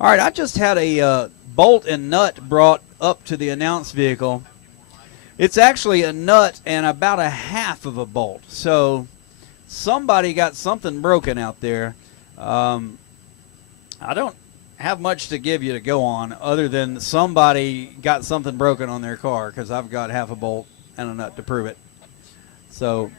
All right, I just had a bolt and nut brought up to the announce vehicle. It's actually a nut and about a half of a bolt. So somebody got something broken out there. I don't have much to give you to go on other than somebody got something broken on their car, because I've got half a bolt and a nut to prove it. So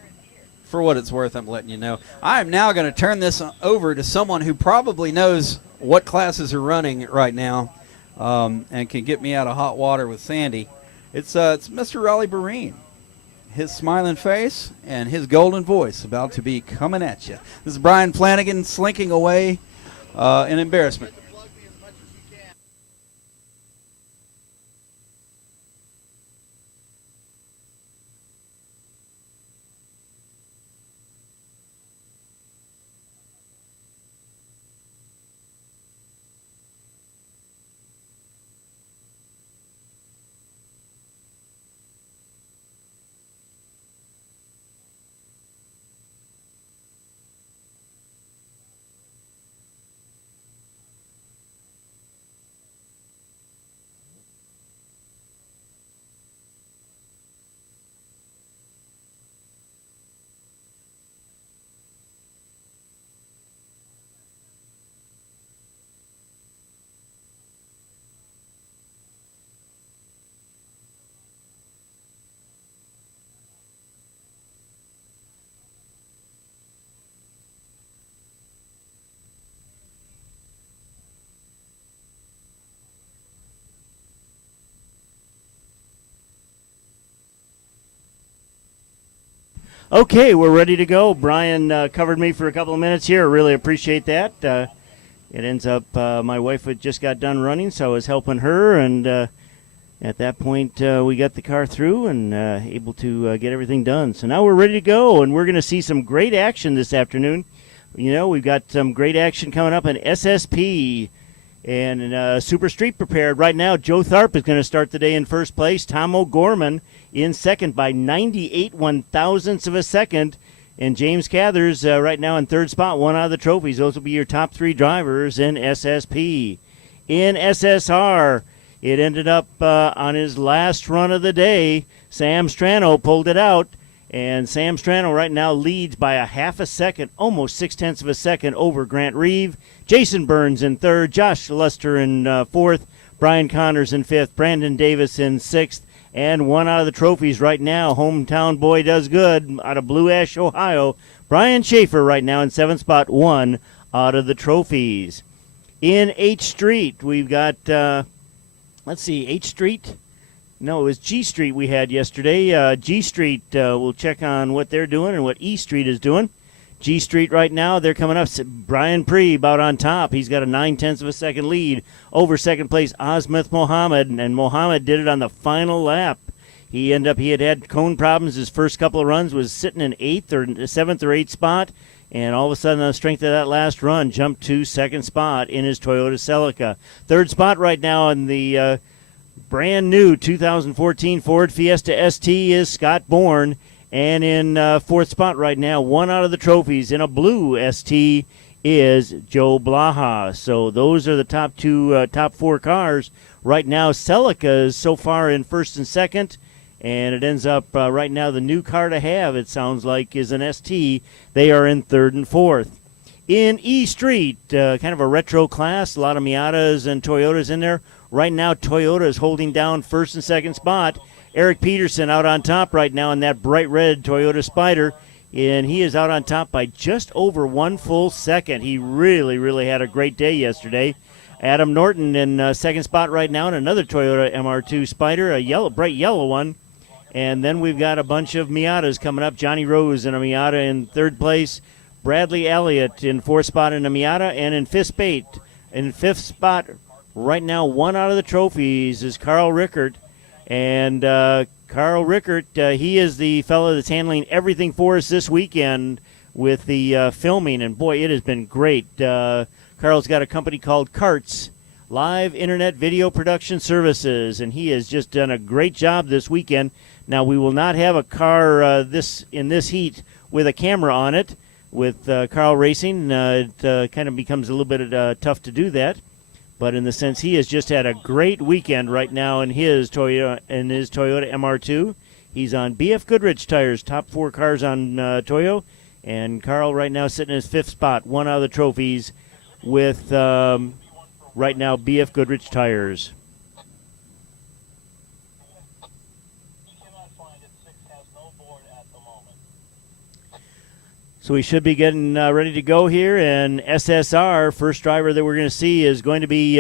for what it's worth, I'm letting you know. I am now going to turn this over to someone who probably knows what classes are running right now and can get me out of hot water with Sandy. It's Mr. Raleigh Barine. His smiling face and his golden voice about to be coming at you. This is Brian Flanagan slinking away in embarrassment. Okay, we're ready to go. Brian covered me for a couple of minutes here. Really appreciate that. It ends up my wife had just got done running, so I was helping her, and at that point we got the car through and able to get everything done. So now we're ready to go, and we're going to see some great action this afternoon. You know, we've got some great action coming up in SSP and Super Street prepared. Right now, Joe Tharp is going to start the day in first place. Tom O'Gorman in second by 98 one-thousandths of a second. And James Cathers right now in third spot, one out of the trophies. Those will be your top three drivers in SSP. In SSR, it ended up on his last run of the day. Sam Strano pulled it out. And Sam Strano right now leads by a half a second, almost 0.6 of a second over Grant Reeve. Jason Burns in third, Josh Luster in fourth, Brian Connors in fifth, Brandon Davis in sixth, and one out of the trophies right now. Hometown boy does good out of Blue Ash, Ohio. Brian Schaefer right now in seventh spot, one out of the trophies. In H Street, we've got, H Street. No, it was G Street we had yesterday. G Street, we'll check on what they're doing and what E Street is doing. G Street right now, they're coming up. Brian Pree about on top. He's got a 0.9 of a second lead over second place Osmith Mohammed, and Mohammed did it on the final lap. He had cone problems. His first couple of runs was sitting in seventh or eighth spot, and all of a sudden, on the strength of that last run, jumped to second spot in his Toyota Celica. Third spot right now in the brand new 2014 Ford Fiesta ST is Scott Bourne. And in fourth spot right now, one out of the trophies in a blue ST is Joe Blaha. So those are the top four cars right now. Celica is so far in first and second, and it ends up right now the new car to have, it sounds like, is an ST. They are in third and fourth. In E Street, kind of a retro class, a lot of Miatas and Toyotas in there. Right now, Toyota is holding down first and second spot. Eric Peterson out on top right now in that bright red Toyota Spider, and he is out on top by just over 1 full second. He really, really had a great day yesterday. Adam Norton in second spot right now in another Toyota MR2 Spider, a bright yellow one. And then we've got a bunch of Miatas coming up. Johnny Rose in a Miata in third place. Bradley Elliott in fourth spot in a Miata, and in fifth spot right now, one out of the trophies is Carl Rickert. And Carl Rickert, he is the fellow that's handling everything for us this weekend with the filming. And, boy, it has been great. Carl's got a company called CARTS, Live Internet Video Production Services, and he has just done a great job this weekend. Now, we will not have a car in this heat with a camera on it. With Carl Racing, it kind of becomes a little bit tough to do that. but in the sense he has just had a great weekend right now in his Toyota MR2. He's on BF Goodrich tires, top 4 cars on Toyo, and Carl right now sitting in his 5th spot, one out of the trophies with right now BF Goodrich tires. So we should be getting ready to go here, and SSR, first driver that we're going to see is going to be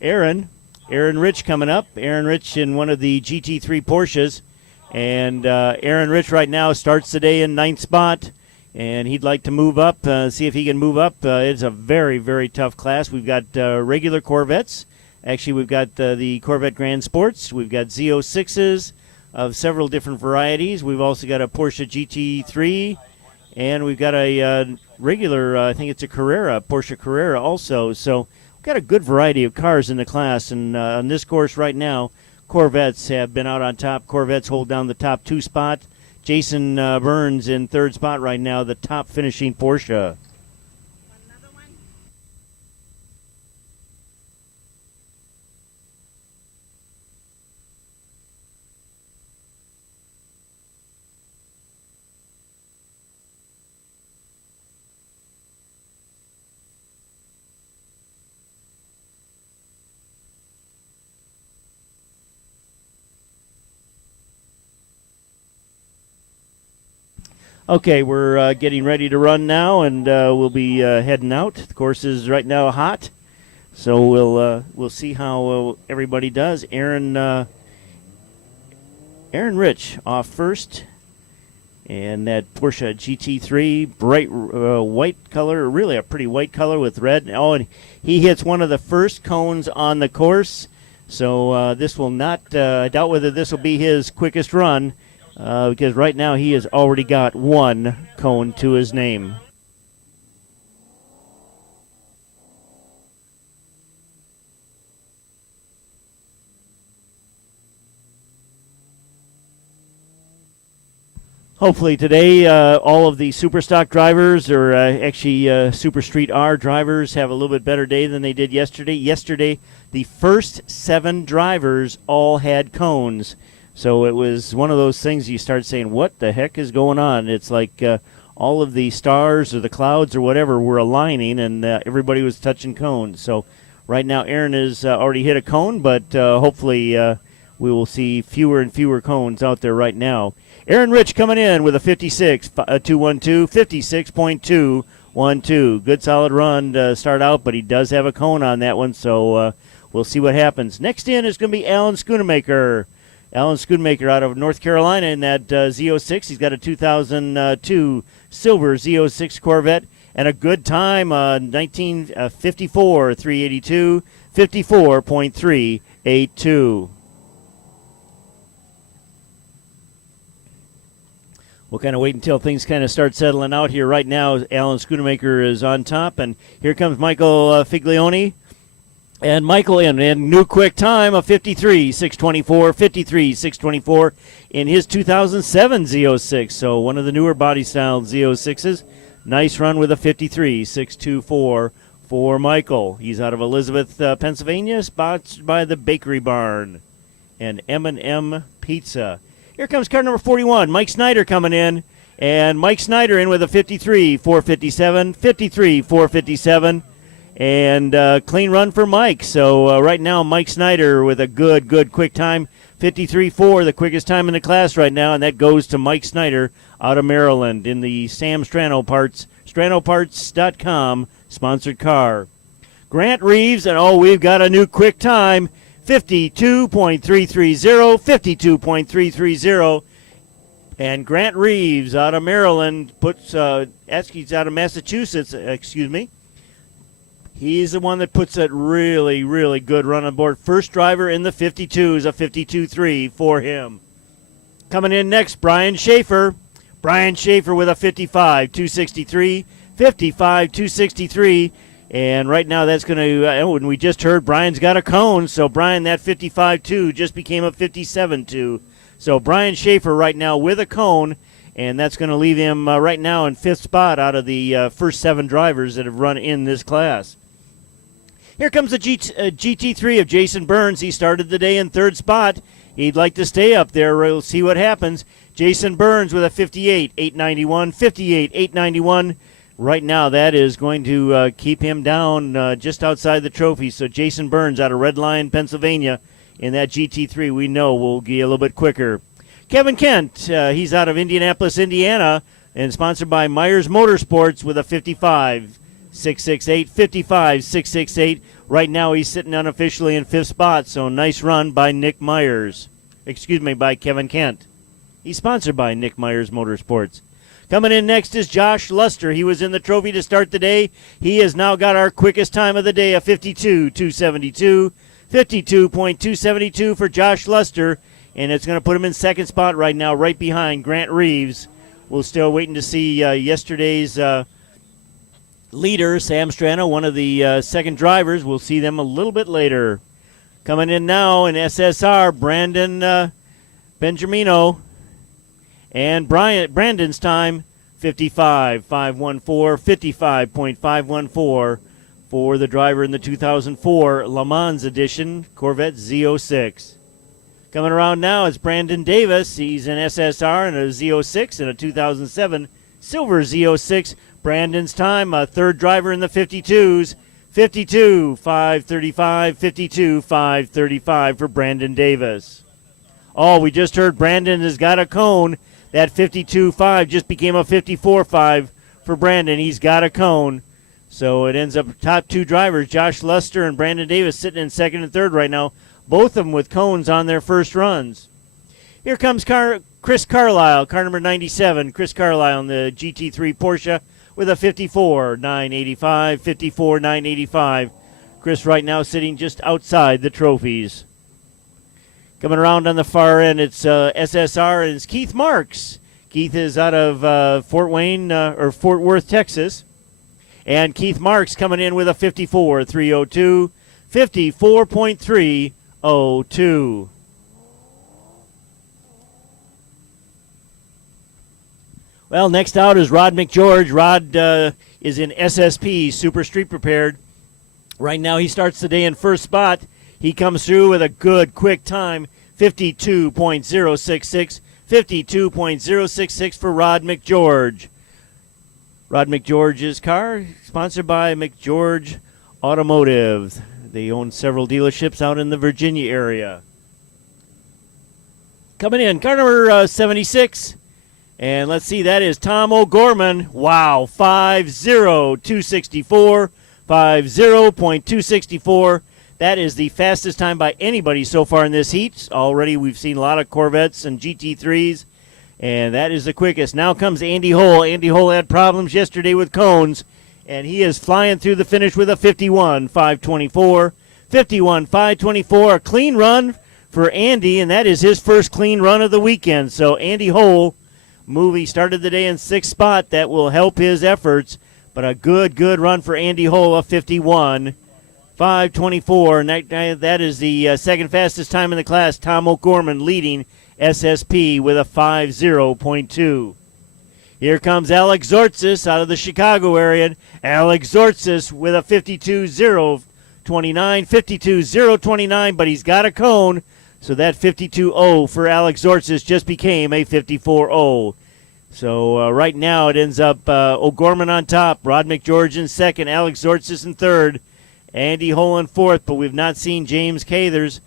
Aaron Rich coming up. Aaron Rich in one of the GT3 Porsches, and Aaron Rich right now starts the day in 9th spot, and he'd like to move up, see if he can move up. It's a very, very tough class. We've got regular Corvettes. Actually, we've got the Corvette Grand Sports. We've got Z06s of several different varieties. We've also got a Porsche GT3, and we've got a regular, I think it's a Carrera, Porsche Carrera also. So we've got a good variety of cars in the class. And on this course right now, Corvettes have been out on top. Corvettes hold down the top 2 spot. Jason Burns in 3rd spot right now, the top finishing Porsche. Okay, we're getting ready to run now, and we'll be heading out. The course is right now hot, so we'll see how everybody does. Aaron Rich off first, and that Porsche GT3, bright white color, really a pretty white color with red. Oh, and he hits one of the first cones on the course, so this will not, I doubt whether this will be his quickest run, because right now he has already got 1 cone to his name. Hopefully today all of the Super Stock drivers, or actually Super Street R drivers, have a little bit better day than they did yesterday. Yesterday, the first 7 drivers all had cones. So it was one of those things you start saying, what the heck is going on? It's like all of the stars or the clouds or whatever were aligning, and everybody was touching cones. So right now Aaron has already hit a cone, but hopefully we will see fewer and fewer cones out there right now. Aaron Rich coming in with a 56.212, 56.212. Good solid run to start out, but he does have a cone on that one, so we'll see what happens. Next in is going to be Alan Schoonemaker. Alan Schoonemaker out of North Carolina in that Z06. He's got a 2002 silver Z06 Corvette and a good time, 1954, 382, 54.382. We'll kind of wait until things kind of start settling out here. Right now, Alan Schoonemaker is on top, and here comes Michael Figlione. And Michael in new quick time of 53.624 in his 2007 Z06. So one of the newer body style Z06s. Nice run with a 53.624 for Michael. He's out of Elizabeth, Pennsylvania, sponsored by the Bakery Barn and M&M Pizza. Here comes car number 41, Mike Snyder coming in. And Mike Snyder in with a 53.457. And clean run for Mike. So right now, Mike Snyder with a good quick time. 53.4, the quickest time in the class right now. And that goes to Mike Snyder out of Maryland in the Sam Strano Parts, StranoParts.com sponsored car. Grant Reeves, and we've got a new quick time. 52.330, 52.330. And Grant Reeves out of Maryland puts, he's out of Massachusetts, He's the one that puts that really good run on board. First driver in the 52s, a 52.3 for him. Coming in next, Brian Schaefer. Brian Schaefer with a 55.263, 55.263. And right now that's going to, and we just heard Brian's got a cone. So Brian, that 55.2 just became a 57.2. So Brian Schaefer right now with a cone. And that's going to leave him right now in 5th spot out of the first 7 drivers that have run in this class. Here comes the GT3 of Jason Burns. He started the day in third spot. He'd like to stay up there. We'll see what happens. Jason Burns with a 58.891, 58.891. Right now, that is going to keep him down just outside the trophy. So Jason Burns out of Red Lion, Pennsylvania, in that GT3 we know will be a little bit quicker. Kevin Kent, he's out of Indianapolis, Indiana, and sponsored by Myers Motorsports with a 55.668, 55.668. Right now he's sitting unofficially in fifth spot, so nice run by by Kevin Kent. He's sponsored by Nick Myers Motorsports. Coming in next is Josh Luster. He was in the trophy to start the day. He has now got our quickest time of the day, a 52.272. 52.272 for Josh Luster, and it's going to put him in second spot right now, right behind Grant Reeves. We're still waiting to see yesterday's leader, Sam Strano, one of the second drivers. We'll see them a little bit later. Coming in now in SSR, Brandon Benjamino. And Brandon's time, 55.514, 55.514 for the driver in the 2004 Le Mans edition Corvette Z06. Coming around now is Brandon Davis. He's an SSR and a Z06 and a 2007 Silver Z06. Brandon's time, a third driver in the 52s, 52.535, 52.535 for Brandon Davis. Oh, we just heard Brandon has got a cone. That 52.5 just became a 54.5 for Brandon. He's got a cone. So it ends up top two drivers, Josh Luster and Brandon Davis, sitting in second and third right now, both of them with cones on their first runs. Here comes Chris Carlisle, car number 97. Chris Carlisle in the GT3 Porsche with a 54.985, 54.985. Chris right now sitting just outside the trophies. Coming around on the far end, it's SSR, and it's Keith Marks. Keith is out of Fort Worth, Texas. And Keith Marks coming in with a 54.302, 54.302. Well, next out is Rod McGeorge. Rod is in SSP, Super Street Prepared. Right now he starts the day in first spot. He comes through with a good, quick time, 52.066, 52.066 for Rod McGeorge. Rod McGeorge's car, sponsored by McGeorge Automotive. They own several dealerships out in the Virginia area. Coming in, car number 76. And let's see, that is Tom O'Gorman. Wow, 50.264, 50.264. That is the fastest time by anybody so far in this heat. Already we've seen a lot of Corvettes and GT3s, and that is the quickest. Now comes Andy Hull. Andy Hull had problems yesterday with cones, and he is flying through the finish with a 51.524, 51.524. A clean run for Andy, and that is his first clean run of the weekend. So Andy Hull, he started the day in sixth spot. That will help his efforts, but a good run for Andy Hull, a 51.524, and that is the second fastest time in the class. Tom O'Gorman leading SSP with a 50.2. Here comes Alex Zortzis out of the Chicago area. Alex Zortzis with a 52.029, 52.029, but he's got a cone, so that 52.0 for Alex Zortzis just became a 54.0. So right now it ends up O'Gorman on top, Rod McGeorge in second, Alex Zortzis in third, Andy Hull in fourth, but we've not seen James Cathers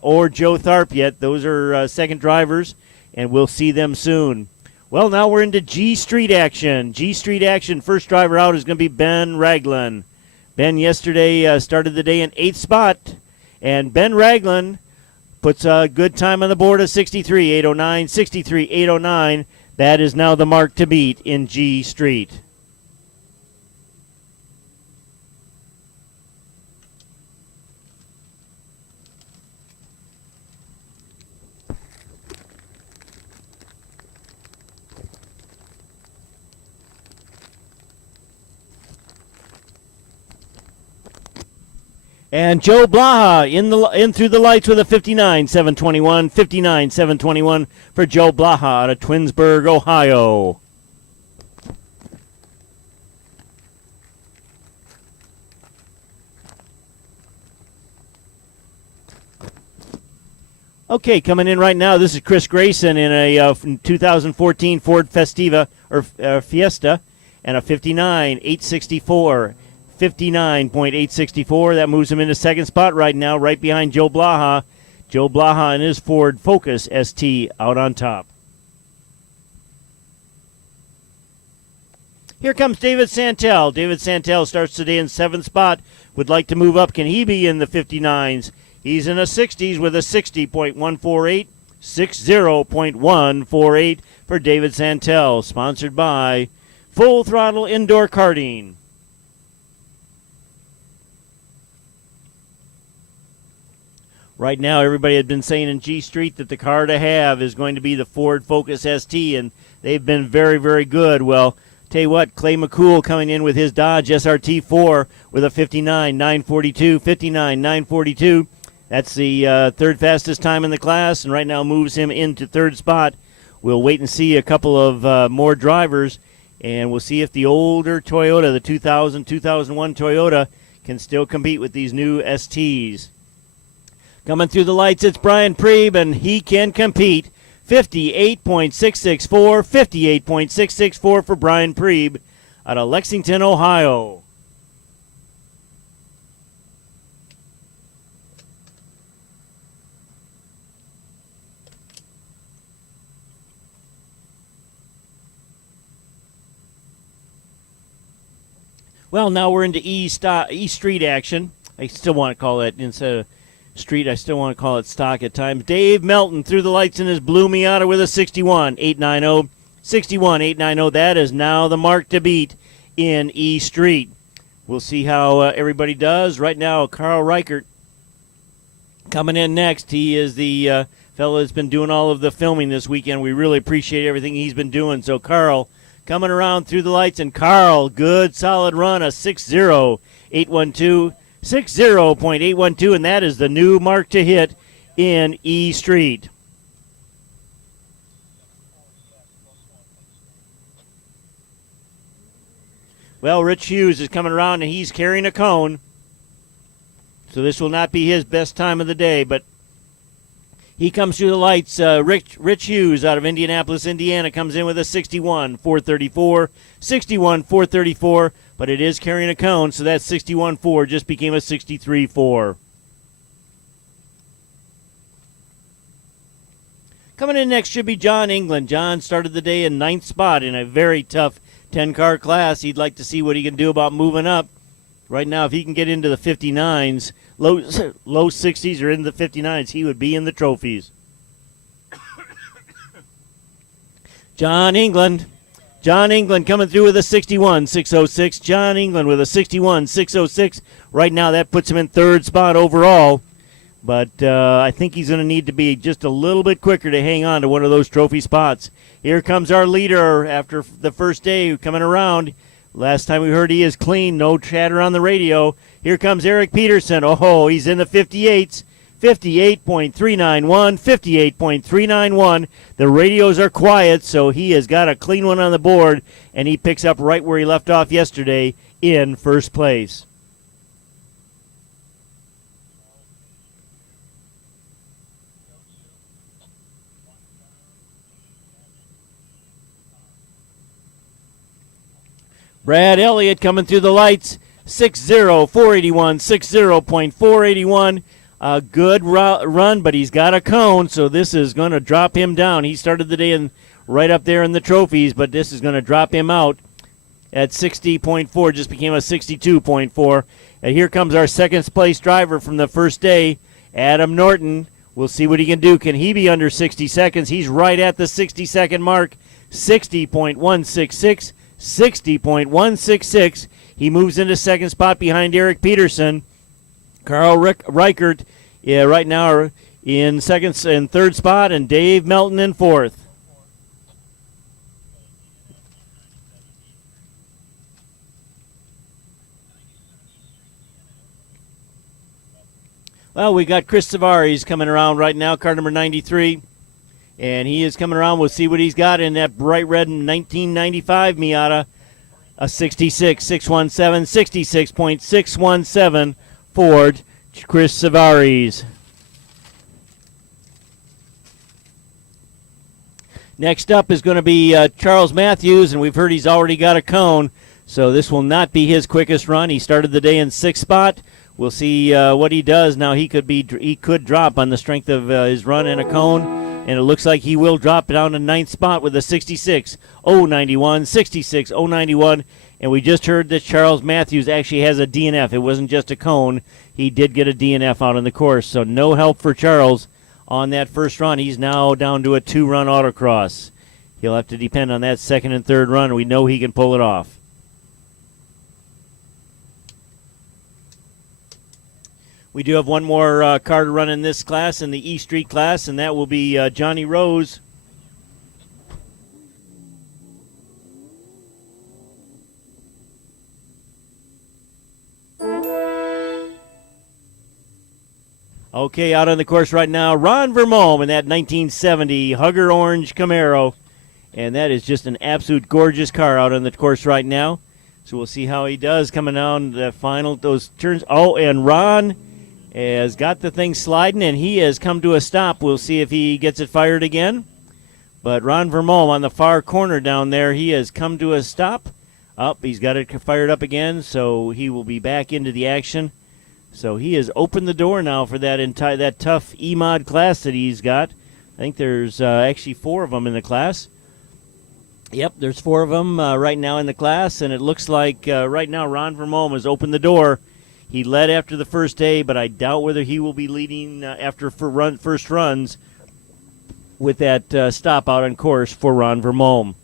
or Joe Tharp yet. Those are second drivers, and we'll see them soon. Well, now we're into G Street action. G Street action, first driver out is going to be Ben Ragland. Ben yesterday started the day in eighth spot, and Ben Ragland puts a good time on the board of 63.809, 63.809. That is now the mark to beat in G Street. And Joe Blaha in through the lights with a 59.721, 59.721 for Joe Blaha out of Twinsburg, Ohio. Okay, coming in right now, this is Chris Grayson in a 2014 Ford Fiesta, and a 59.864. 59.864. That moves him into second spot right now, right behind Joe Blaha. Joe Blaha and his Ford Focus ST out on top. Here comes David Santel. David Santel starts today in seventh spot. Would like to move up. Can he be in the 59s? He's in the 60s with a 60.148. 60.148 for David Santel. Sponsored by Full Throttle Indoor Karting. Right now, everybody had been saying in G Street that the car to have is going to be the Ford Focus ST, and they've been very, very good. Well, tell you what, Clay McCool coming in with his Dodge SRT4 with a 59.942. 59.942. That's the third fastest time in the class, and right now moves him into third spot. We'll wait and see a couple of more drivers, and we'll see if the older Toyota, the 2000, 2001 Toyota, can still compete with these new STs. Coming through the lights, it's Brian Priebe, and he can compete. 58.664, 58.664 for Brian Priebe out of Lexington, Ohio. Well, now we're into E Street action. I still want to call it, instead of Street, I still want to call it stock at times. Dave Melton through the lights in his blue Miata with a 61.890. 61.890. That is now the mark to beat in E Street. We'll see how everybody does. Right now, Carl Reichert coming in next. He is the fellow that's been doing all of the filming this weekend. We really appreciate everything he's been doing. So, Carl coming around through the lights, and Carl, good solid run, a 60.812. 60.812, and that is the new mark to hit in E Street. Well, Rich Hughes is coming around, and he's carrying a cone. So this will not be his best time of the day, but he comes through the lights. Rich Hughes out of Indianapolis, Indiana, comes in with a 61.434. 61.434, but it is carrying a cone, so that 61.4 just became a 63.4. Coming in next should be John England. John started the day in ninth spot in a very tough 10-car class. He'd like to see what he can do about moving up. Right now, if he can get into the 59s, low 60s or into the 59s, he would be in the trophies. John England coming through with a 61.606. John England with a 61.606. Right now, that puts him in third spot overall. But I think he's going to need to be just a little bit quicker to hang on to one of those trophy spots. Here comes our leader after the first day coming around. Last time we heard he is clean, no chatter on the radio. Here comes Eric Peterson. Oh, he's in the 58s. 58.391, 58.391. The radios are quiet, so he has got a clean one on the board, and he picks up right where he left off yesterday in first place. Brad Elliott coming through the lights, 60.481, 60.481. A good run, but he's got a cone, so this is going to drop him down. He started the day right up there in the trophies, but this is going to drop him out at 60.4, just became a 62.4. And here comes our second place driver from the first day, Adam Norton. We'll see what he can do. Can he be under 60 seconds? He's right at the 60-second mark, 60.166. 60.166. He moves into second spot behind Eric Peterson. Carl Reichert right now in second and third spot, and Dave Melton in fourth. Well, we got Chris Tavares coming around right now, car number 93. And he is coming around. We'll see what he's got in that bright red 1995 Miata. A 66.617, 66.617 Ford Chris Tavares. Next up is going to be Charles Matthews, and we've heard he's already got a cone, so this will not be his quickest run. He started the day in 6th spot. We'll see what he does. Now he could drop on the strength of his run and a cone, and it looks like he will drop down to 9th spot with a 66.091, 66.091, and we just heard that Charles Matthews actually has a DNF. It wasn't just a cone. He did get a DNF out on the course, so no help for Charles on that first run. He's now down to a 2-run autocross. He'll have to depend on that second and third run. We know he can pull it off. We do have one more car to run in this class, in the E Street class, and that will be Johnny Rose. Okay, out on the course right now, Ron Vermolm in that 1970 Hugger Orange Camaro. And that is just an absolute gorgeous car out on the course right now. So we'll see how he does coming down the final, those turns. Oh, and Ron has got the thing sliding, and he has come to a stop. We'll see if he gets it fired again. But Ron Vermolm on the far corner down there, he has come to a stop. He's got it fired up again, so he will be back into the action. So he has opened the door now for that tough E-Mod class that he's got. I think there's actually 4 of them in the class. Yep, there's 4 of them right now in the class, and it looks like right now Ron Vermolm has opened the door. He led after the first day, but I doubt whether he will be leading after first runs with that stop out on course for Ron Vermolm.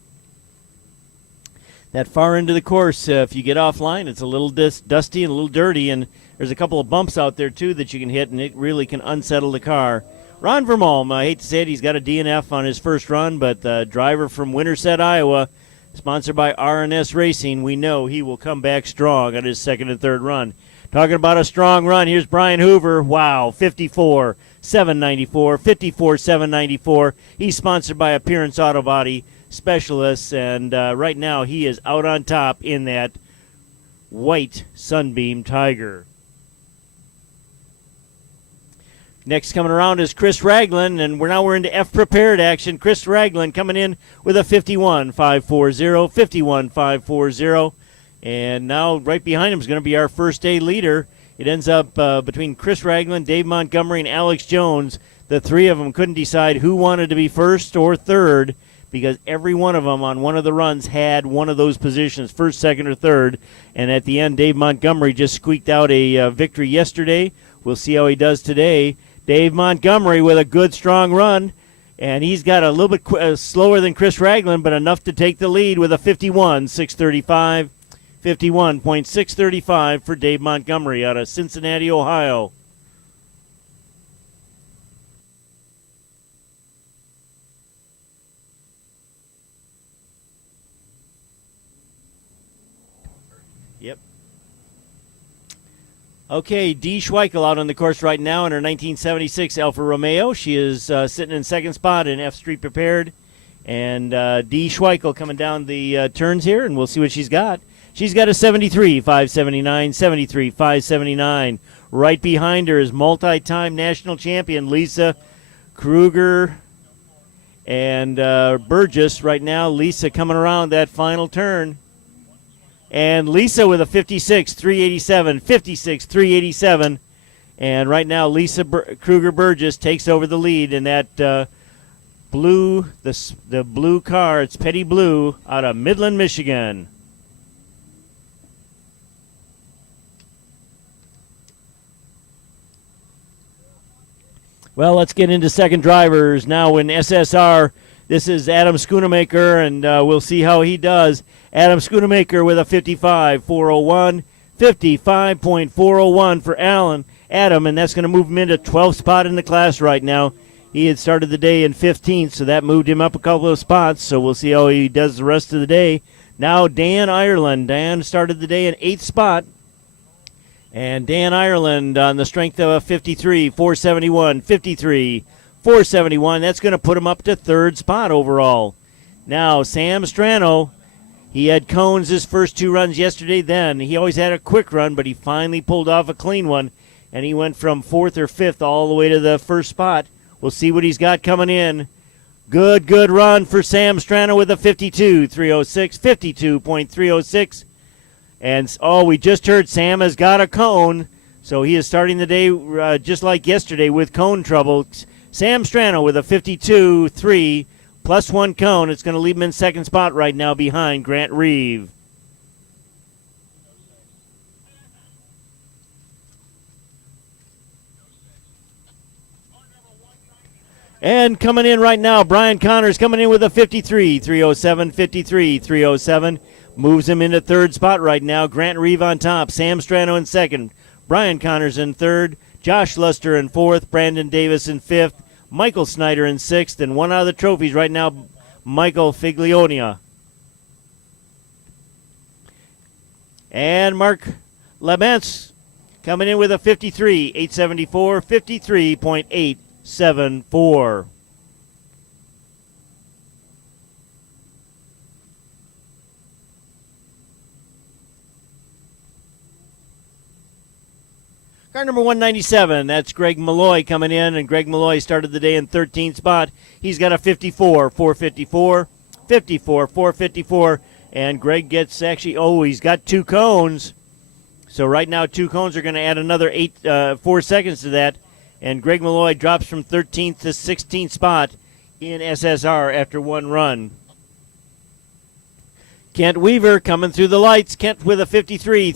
That far into the course, if you get offline, it's a little dusty and a little dirty, and there's a couple of bumps out there, too, that you can hit, and it really can unsettle the car. Ron Vermolm, I hate to say it, he's got a DNF on his first run, but the driver from Winterset, Iowa, sponsored by R&S Racing, we know he will come back strong on his second and third run. Talking about a strong run, here's Brian Hoover. Wow, 54, 794, 54, 794. He's sponsored by Appearance Auto Body Specialists, and right now he is out on top in that white Sunbeam Tiger. Next coming around is Chris Ragland, and we're into F prepared action. Chris Ragland coming in with a 51.540, 51.540. And now right behind him is going to be our first day leader. It ends up between Chris Ragland, Dave Montgomery, and Alex Jones. The 3 of them couldn't decide who wanted to be first or third because every one of them on one of the runs had one of those positions, first, second, or third. And at the end, Dave Montgomery just squeaked out a victory yesterday. We'll see how he does today. Dave Montgomery with a good, strong run, and he's got a little bit slower than Chris Ragland, but enough to take the lead with a 51.635, 51.635 for Dave Montgomery out of Cincinnati, Ohio. Yep. Okay, Dee Schweikel out on the course right now in her 1976 Alfa Romeo. She is sitting in second spot in F Street Prepared. And Dee Schweikel coming down the turns here, and we'll see what she's got. She's got a 73.579, 73.579. Right behind her is multi-time national champion Lisa Kruger and Burgess right now. Lisa coming around that final turn. And Lisa with a 56.387, 56.387. And right now, Lisa Kruger Burgess takes over the lead in that the blue car. It's Petty Blue out of Midland, Michigan. Well, let's get into second drivers now in SSR. This is Adam Schoonemaker, and we'll see how he does. Adam Schoonemaker with a 55.401, 55.401 for Adam, and that's going to move him into 12th spot in the class right now. He had started the day in 15th, so that moved him up a couple of spots, so we'll see how he does the rest of the day. Now Dan Ireland. Dan started the day in 8th spot, and Dan Ireland on the strength of a 53.471, 53.471. That's going to put him up to 3rd spot overall. Now Sam Strano. He had cones his first 2 runs yesterday then. He always had a quick run, but he finally pulled off a clean one, and he went from 4th or 5th all the way to the 1st spot. We'll see what he's got coming in. Good run for Sam Strano with a 52.306, 52.306. And, we just heard Sam has got a cone, so he is starting the day just like yesterday with cone trouble. Sam Strano with a 52.3 plus one cone. It's going to leave him in second spot right now behind Grant Reeve. And coming in right now, Brian Connors coming in with a 53.307, 53.307. Moves him into third spot right now. Grant Reeve on top. Sam Strano in second. Brian Connors in third. Josh Luster in fourth. Brandon Davis in fifth. Michael Snyder in sixth. And one out of the trophies right now, Michael Figlionia. And Mark Laments coming in with a 53.874, 53.874. Car number 197, that's Greg Malloy coming in, and Greg Malloy started the day in 13th spot. He's got a 54, 454, 54, 454, and Greg gets he's got two cones. So right now, two cones are going to add another 4 seconds to that, and Greg Malloy drops from 13th to 16th spot in SSR after one run. Kent Weaver coming through the lights. Kent with a 53.390,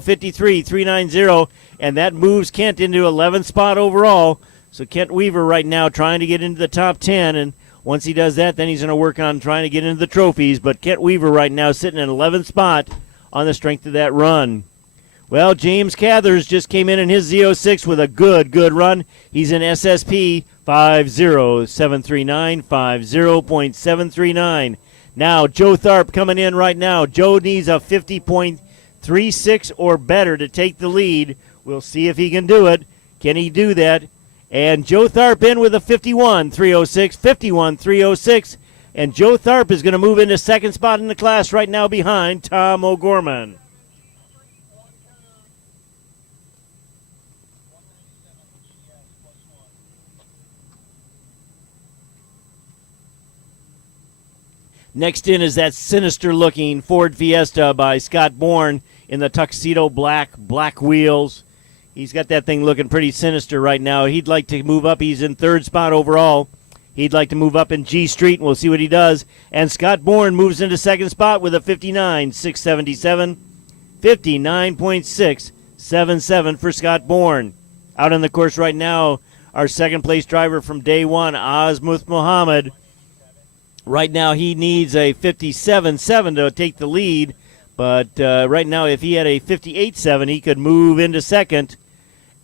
53.390, and that moves Kent into 11th spot overall. So Kent Weaver right now trying to get into the top 10, and once he does that, then he's going to work on trying to get into the trophies. But Kent Weaver right now sitting in 11th spot on the strength of that run. Well, James Cathers just came in his Z06 with a good run. He's in SSP 50739, 50.739. Now, Joe Tharp coming in right now. Joe needs a 50.36 or better to take the lead. We'll see if he can do it. Can he do that? And Joe Tharp in with a 51.306, 51.306. And Joe Tharp is going to move into second spot in the class right now behind Tom O'Gorman. Next in is that sinister-looking Ford Fiesta by Scott Bourne in the tuxedo black wheels. He's got that thing looking pretty sinister right now. He'd like to move up. He's in third spot overall. He'd like to move up in G Street, and we'll see what he does. And Scott Bourne moves into second spot with a 59.677, 59.677 for Scott Bourne. Out on the course right now, our second-place driver from day one, Azmuth Mohammed. Right now, he needs a 57.7 to take the lead, but right now, if he had a 58.7, he could move into second.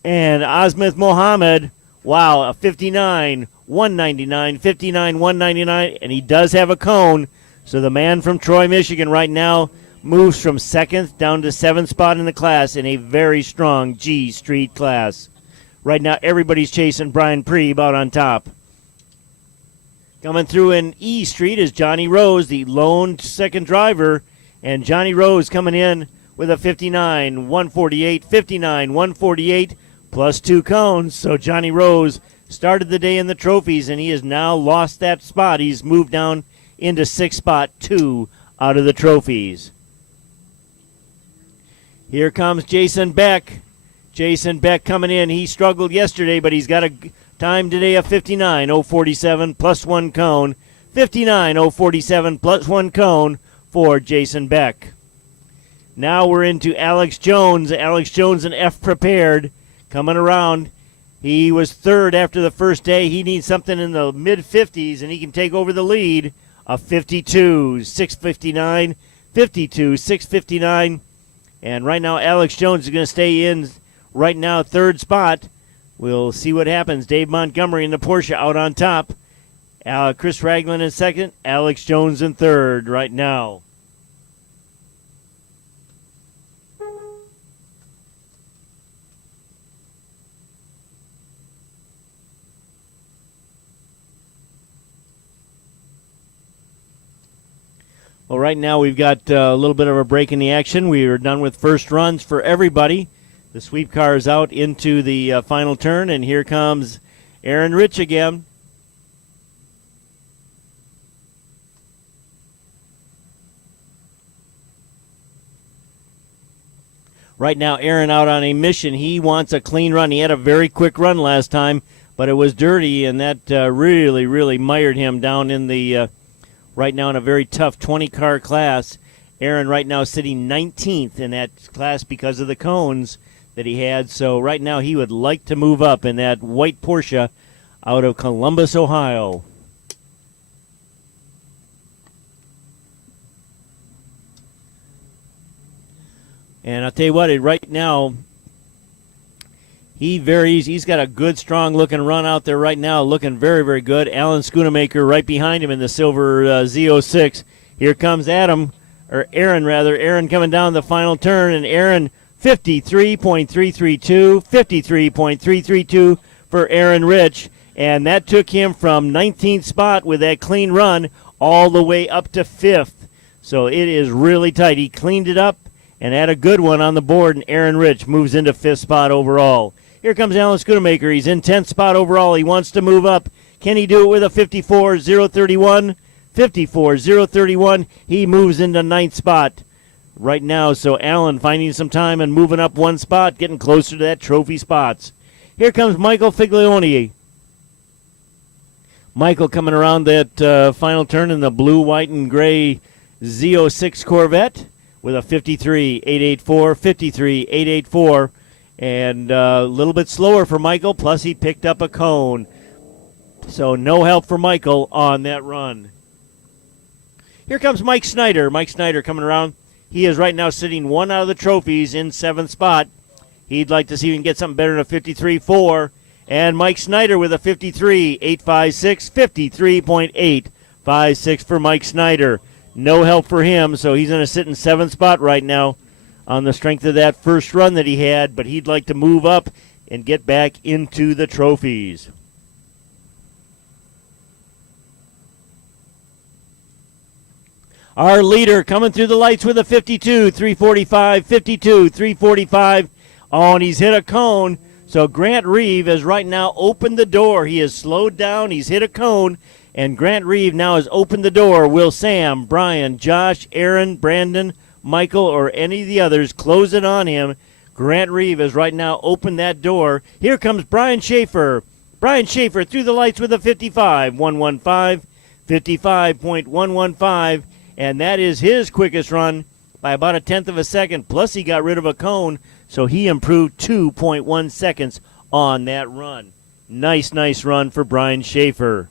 And Azmuth Mohammed, wow, a 59.199, 59.199, and he does have a cone. So the man from Troy, Michigan, right now moves from second down to seventh spot in the class in a very strong G Street class. Right now, everybody's chasing Brian Preeb out on top. Coming through in E Street is Johnny Rose, the lone second driver. And Johnny Rose coming in with a 59.148, 59.148 plus two cones. So Johnny Rose started the day in the trophies, and he has now lost that spot. He's moved down into sixth spot, 2 out of the trophies. Here comes Jason Beck. Jason Beck coming in. He struggled yesterday, but he's got a time today of 59.047 plus one cone. 59.047 plus one cone for Jason Beck. Now we're into Alex Jones. Alex Jones and F Prepared coming around. He was third after the first day. He needs something in the mid-50s, and he can take over the lead. A 52.659, 52.659. And right now Alex Jones is going to stay in right now third spot. We'll see what happens. Dave Montgomery in the Porsche out on top. Chris Ragland in second. Alex Jones in third right now. Well, right now we've got a little bit of a break in the action. We are done with first runs for everybody. The sweep car is out into the final turn, and here comes Aaron Rich again. Right now, Aaron out on a mission. He wants a clean run. He had a very quick run last time, but it was dirty, and that really, really mired him down in the right now in a very tough 20-car class. Aaron right now sitting 19th in that class because of the cones that he had. So right now he would like to move up in that white Porsche out of Columbus, Ohio. And I'll tell you what, right now, he's got a good, strong-looking run out there right now, looking very, very good. Alan Schoonemaker right behind him in the silver Z06. Here comes Aaron coming down the final turn, and Aaron 53.332 for Aaron Rich. And that took him from 19th spot with that clean run all the way up to 5th. So it is really tight. He cleaned it up and had a good one on the board, and Aaron Rich moves into 5th spot overall. Here comes Alan Schoonemaker. He's in 10th spot overall. He wants to move up. Can he do it with a 54.031? 54.031. He moves into 9th spot right now. So Alan finding some time and moving up 1 spot, getting closer to that trophy spots. Here comes Michael Figlione. Michael coming around that final turn in the blue, white, and gray Z06 Corvette with a 53.884, 53.884, and a little bit slower for Michael, plus he picked up a cone. So no help for Michael on that run. Here comes Mike Snyder. Mike Snyder coming around. He is right now sitting 1 out of the trophies in 7th spot. He'd like to see if he can get something better than a 53.4. And Mike Snyder with a 53.856, 53.856 for Mike Snyder. No help for him, so he's going to sit in 7th spot right now on the strength of that first run that he had, but he'd like to move up and get back into the trophies. Our leader coming through the lights with a 52.345, 52.345. Oh, and he's hit a cone. So Grant Reeve has right now opened the door. He has slowed down. He's hit a cone. And Grant Reeve now has opened the door. Will Sam, Brian, Josh, Aaron, Brandon, Michael, or any of the others close it on him? Grant Reeve has right now opened that door. Here comes Brian Schaefer. Brian Schaefer through the lights with a 55.115, 55.115. And that is his quickest run by about 1/10 of a second. Plus he got rid of a cone, so he improved 2.1 seconds on that run. Nice run for Brian Schaefer.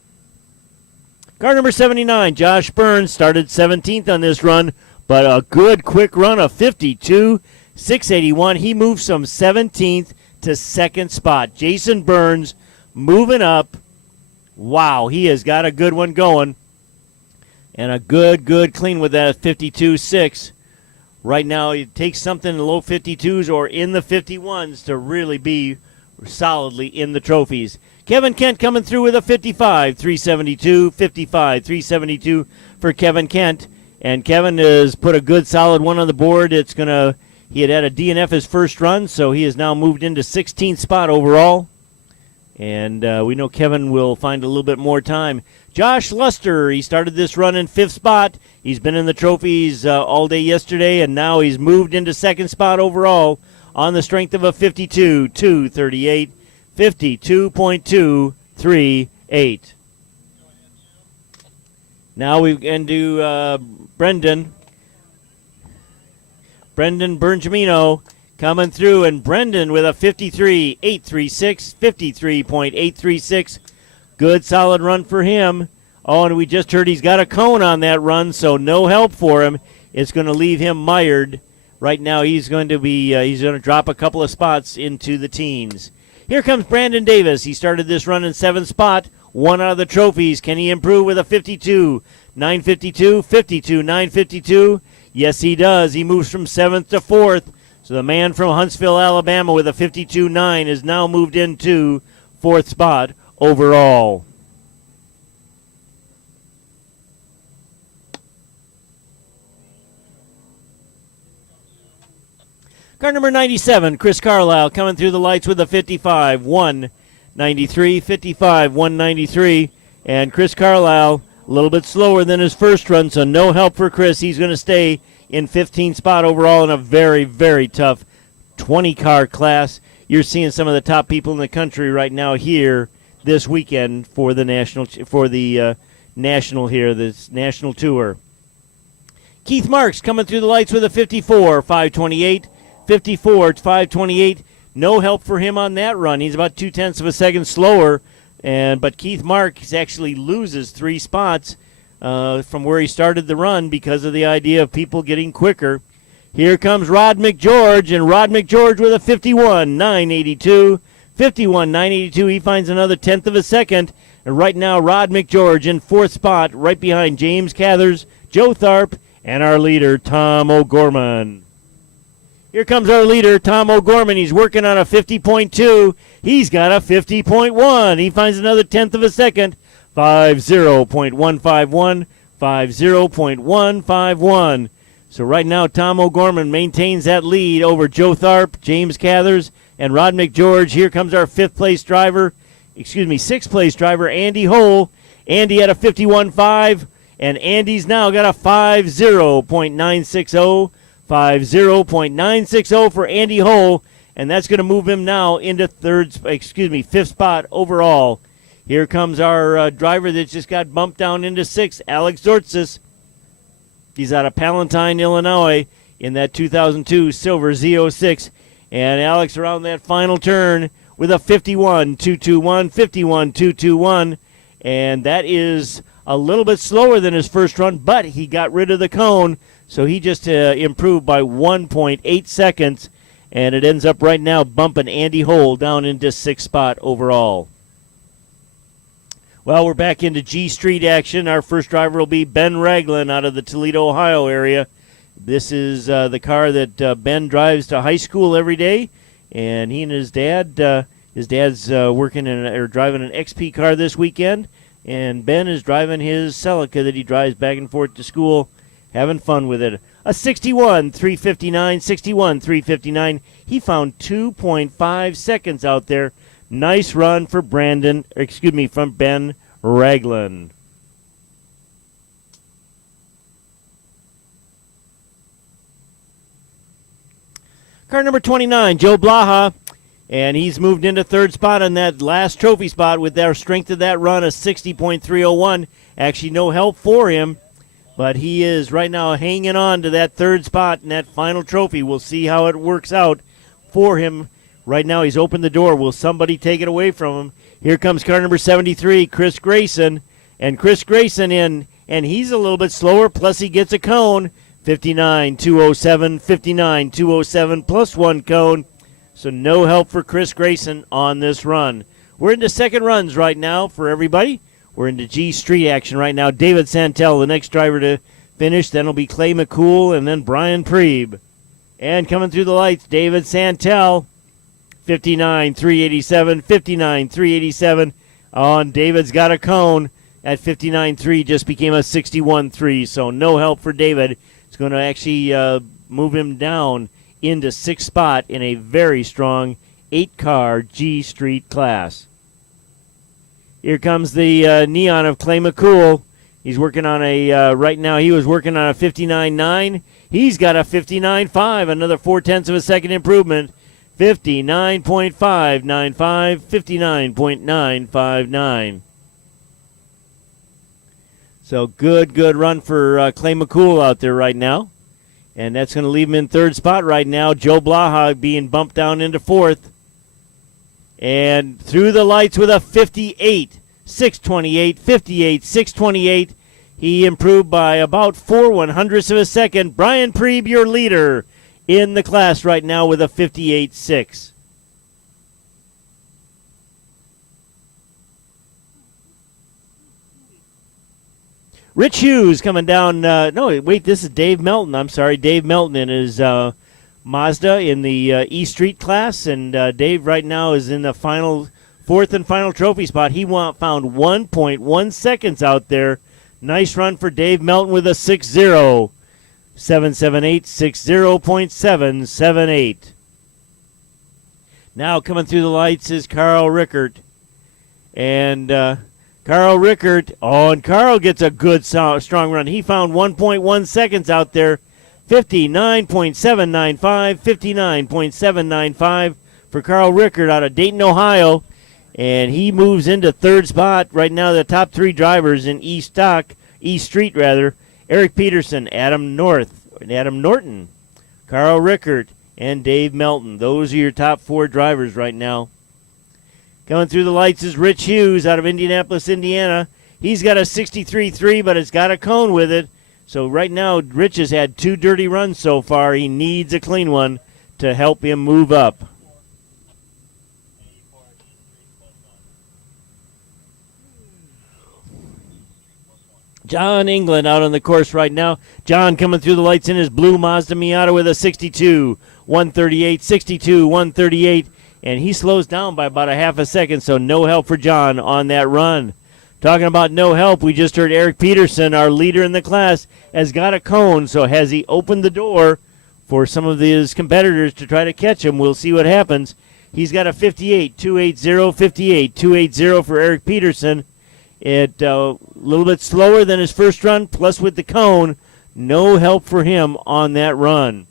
Car number 79, Josh Burns, started 17th on this run, but a good quick run of 52.681. He moves from 17th to 2nd spot. Jason Burns moving up. Wow, he has got a good one going. And a good clean with that 52.6. Right now, it takes something in the low 52s or in the 51s to really be solidly in the trophies. Kevin Kent coming through with a 55.372, 55.372 for Kevin Kent. And Kevin has put a good solid one on the board. He had a DNF his first run, so he has now moved into 16th spot overall. And we know Kevin will find a little bit more time. Josh Luster, he started this run in 5th spot. He's been in the trophies all day yesterday, and now he's moved into 2nd spot overall on the strength of a 52.238, 52.238. Now we can do Brendan Bergamino coming through, and Brendan with a 53.836, 53.836. Good solid run for him. Oh, and we just heard he's got a cone on that run, so no help for him. It's going to leave him mired. Right now he's going to drop a couple of spots into the teens. Here comes Brandon Davis. He started this run in 7th spot. 1 out of the trophies. Can he improve with a 52.952, 52.952? Yes, he does. He moves from 7th to 4th. So the man from Huntsville, Alabama with a 52.9 is now moved into 4th spot overall. Car number 97, Chris Carlisle coming through the lights with a 55.193, 55.193. And Chris Carlisle a little bit slower than his first run, so no help for Chris. He's going to stay in 15th spot overall in a very, very tough 20-car class. You're seeing some of the top people in the country right now here this weekend for the national this national tour. Keith Marks coming through the lights with a 54, 528. 54, 528. No help for him on that run. He's about 0.2 of a second slower, but Keith Marks actually loses 3 spots from where he started the run because of the idea of people getting quicker. Here comes Rod McGeorge, and Rod McGeorge with a 51, 982. 51, 982. He finds another 0.1 of a second. And right now, Rod McGeorge in 4th spot, right behind James Cathers, Joe Tharp, and our leader, Tom O'Gorman. Here comes our leader, Tom O'Gorman. He's working on a 50.2. He's got a 50.1. He finds another 0.1 of a second. 50.151. 50.151. So right now, Tom O'Gorman maintains that lead over Joe Tharp, James Cathers, and Rod McGeorge. Here comes our 6th place driver, Andy Hole. Andy had a 51.5, and Andy's now got a 50.960. 50.960 for Andy Hole, and that's going to move him now into 5th spot overall. Here comes our driver that just got bumped down into 6th, Alex Dortzis. He's out of Palatine, Illinois, in that 2002 Silver Z06. And Alex around that final turn with a 51.221, 51.221. And that is a little bit slower than his first run, but he got rid of the cone, so he just improved by 1.8 seconds. And it ends up right now bumping Andy Hole down into 6th spot overall. Well, we're back into G Street action. Our first driver will be Ben Ragland out of the Toledo, Ohio area. This is the car that Ben drives to high school every day, and he and his dad's driving an XP car this weekend, and Ben is driving his Celica that he drives back and forth to school, having fun with it. A 61.359. He found 2.5 seconds out there. Nice run for Ben Ragland. Car number 29, Joe Blaha, and he's moved into 3rd spot on that last trophy spot with our strength of that run, a 60.301. Actually, no help for him, but he is right now hanging on to that 3rd spot in that final trophy. We'll see how it works out for him. Right now, he's opened the door. Will somebody take it away from him? Here comes car number 73, Chris Grayson. And Chris Grayson in, and he's a little bit slower, plus he gets a cone. 59.207, 59.207 plus 1 cone. So no help for Chris Grayson on this run. We're into second runs right now for everybody. We're into G Street action right now. David Santel, the next driver to finish. Then it'll be Clay McCool and then Brian Preeb. And coming through the lights, David Santel. 59.387, 59.387 on David's got a cone. At 59.3 just became a 61.3, so no help for David. It's going to actually move him down into 6th spot in a very strong 8-car G Street class. Here comes the neon of Clay McCool. He's working on right now he was working on a 59.9. He's got a 59.5, another 0.4 of a second improvement. 59.595, 59.959. So good run for Clay McCool out there right now. And that's going to leave him in 3rd spot right now. Joe Blaha being bumped down into 4th. And through the lights with a 58.628, 58.628. He improved by about 4/100ths of a second. Brian Preeb, your leader in the class right now with a 58.6. Rich Hughes coming down. This is Dave Melton. I'm sorry, Dave Melton in his Mazda in the E Street class, and Dave right now is in the 4th and final trophy spot. He found 1.1 seconds out there. Nice run for Dave Melton with a 6.0. 778, 60.778. Now coming through the lights is Carl Rickert. And Carl Rickert, and Carl gets a good strong run. He found 1.1 seconds out there. 59.795, 59.795 for Carl Rickard out of Dayton, Ohio. And he moves into third spot. Right now, the top three drivers in East Street, Eric Peterson, Adam Norton, Carl Rickard, and Dave Melton. Those are your top four drivers right now. Coming through the lights is Rich Hughes out of Indianapolis, Indiana. He's got a 63.3, but it's got a cone with it. So right now, Rich has had two dirty runs so far. He needs a clean one to help him move up. John England out on the course right now. John coming through the lights in his blue Mazda Miata with a 62, 138, 62, 138. And he slows down by about a half a second, so no help for John on that run. Talking about no help, we just heard Eric Peterson, our leader in the class, has got a cone. So has he opened the door for some of his competitors to try to catch him? We'll see what happens. He's got a 58, 280, 58, 280 for Eric Peterson. It a little bit slower than his first run, plus with the cone, no help for him on that run.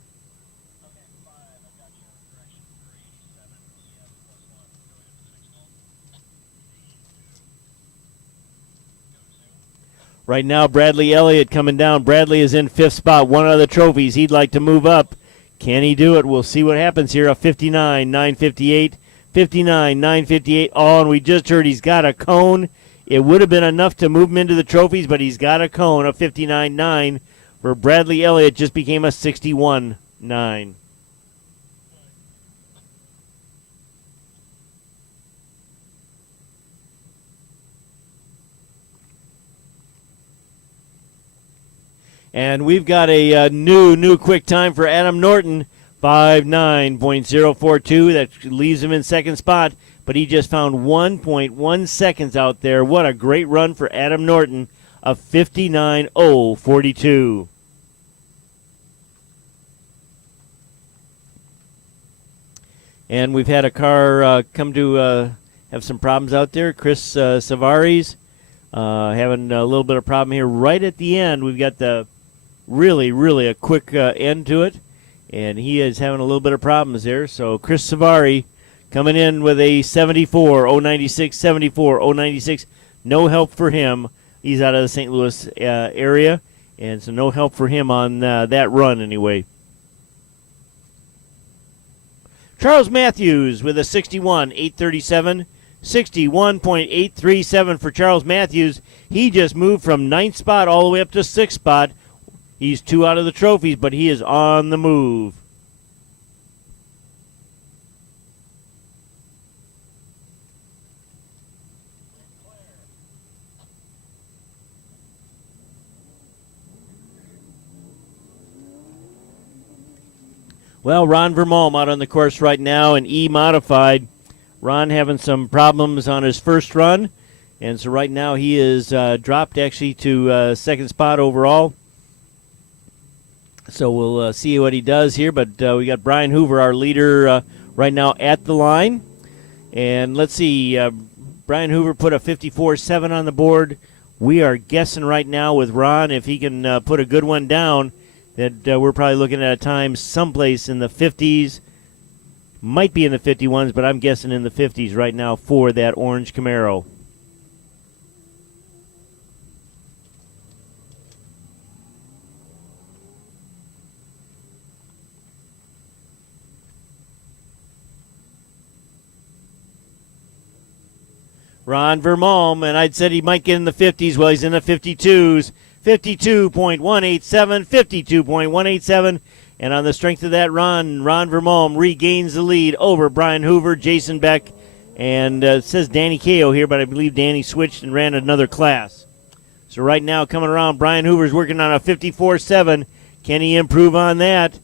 Right now, Bradley Elliott coming down. Bradley is in fifth spot, one of the trophies. He'd like to move up. Can he do it? We'll see what happens here. A 59, 958, 59, 958. Oh, and we just heard he's got a cone. It would have been enough to move him into the trophies, but he's got a cone. A 59.9 for Bradley Elliott just became a 61.9. And we've got a new quick time for Adam Norton, 59.042. That leaves him in second spot, but he just found 1.1 seconds out there. What a great run for Adam Norton, of 59.042. And we've had a car come to have some problems out there. Chris Savari's having a little bit of problem here right at the end. We've got the really a quick end to it, and he is having a little bit of problems there. So Chris Savari coming in with a 74.096, 74.096. No help for him. He's out of the St. Louis area, and so no help for him on that run anyway. Charles Matthews with a 61.837, 61.837 for Charles Matthews. He just moved from ninth spot all the way up to sixth spot. He's two out of the trophies, but he is on the move. Well, Ron Vermalm out on the course right now in E-modified. Ron having some problems on his first run, and so right now he is dropped actually to second spot overall. So we'll see what he does here, but we got Brian Hoover, our leader, right now at the line. And let's see, Brian Hoover put a 54.7 on the board. We are guessing right now with Ron, if he can put a good one down, that we're probably looking at a time someplace in the 50s. Might be in the 51s, but I'm guessing in the 50s right now for that orange Camaro. Ron Vermalm, and I'd said he might get in the 50s. Well, he's in the 52s. 52.187, 52.187. And on the strength of that run, Ron Vermalm regains the lead over Brian Hoover, Jason Beck, and it says Danny Kao here, but I believe Danny switched and ran another class. So right now coming around, Brian Hoover's working on a 54.7. Can he improve on that?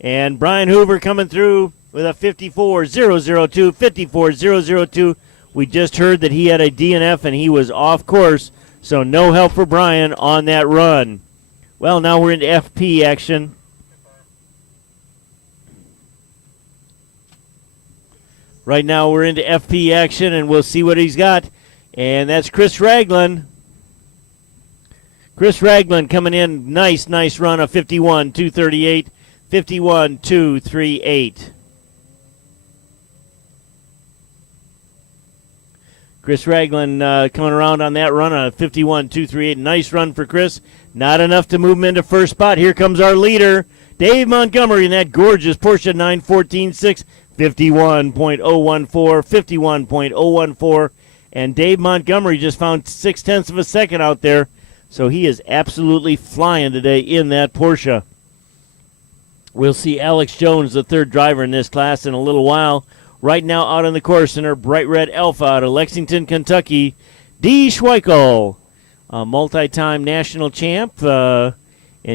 And Brian Hoover coming through with a 54.002, 54.002. We just heard that he had a DNF and he was off course, so no help for Brian on that run. Well, now we're into FP action. Right now we're into FP action, and we'll see what he's got. And that's Chris Ragland. Chris Ragland coming in. Nice run of 51.238. 51.238. Chris Ragland coming around on that run on a 51.238. Nice run for Chris. Not enough to move him into first spot. Here comes our leader, Dave Montgomery, in that gorgeous Porsche 914-6. 51.014. 51.014. And Dave Montgomery just found 0.6 of a second out there. So he is absolutely flying today in that Porsche. We'll see Alex Jones, the third driver in this class, in a little while. Right now out on the course in her bright red Alpha out of Lexington, Kentucky, Dee Schweikel, a multi-time national champ. And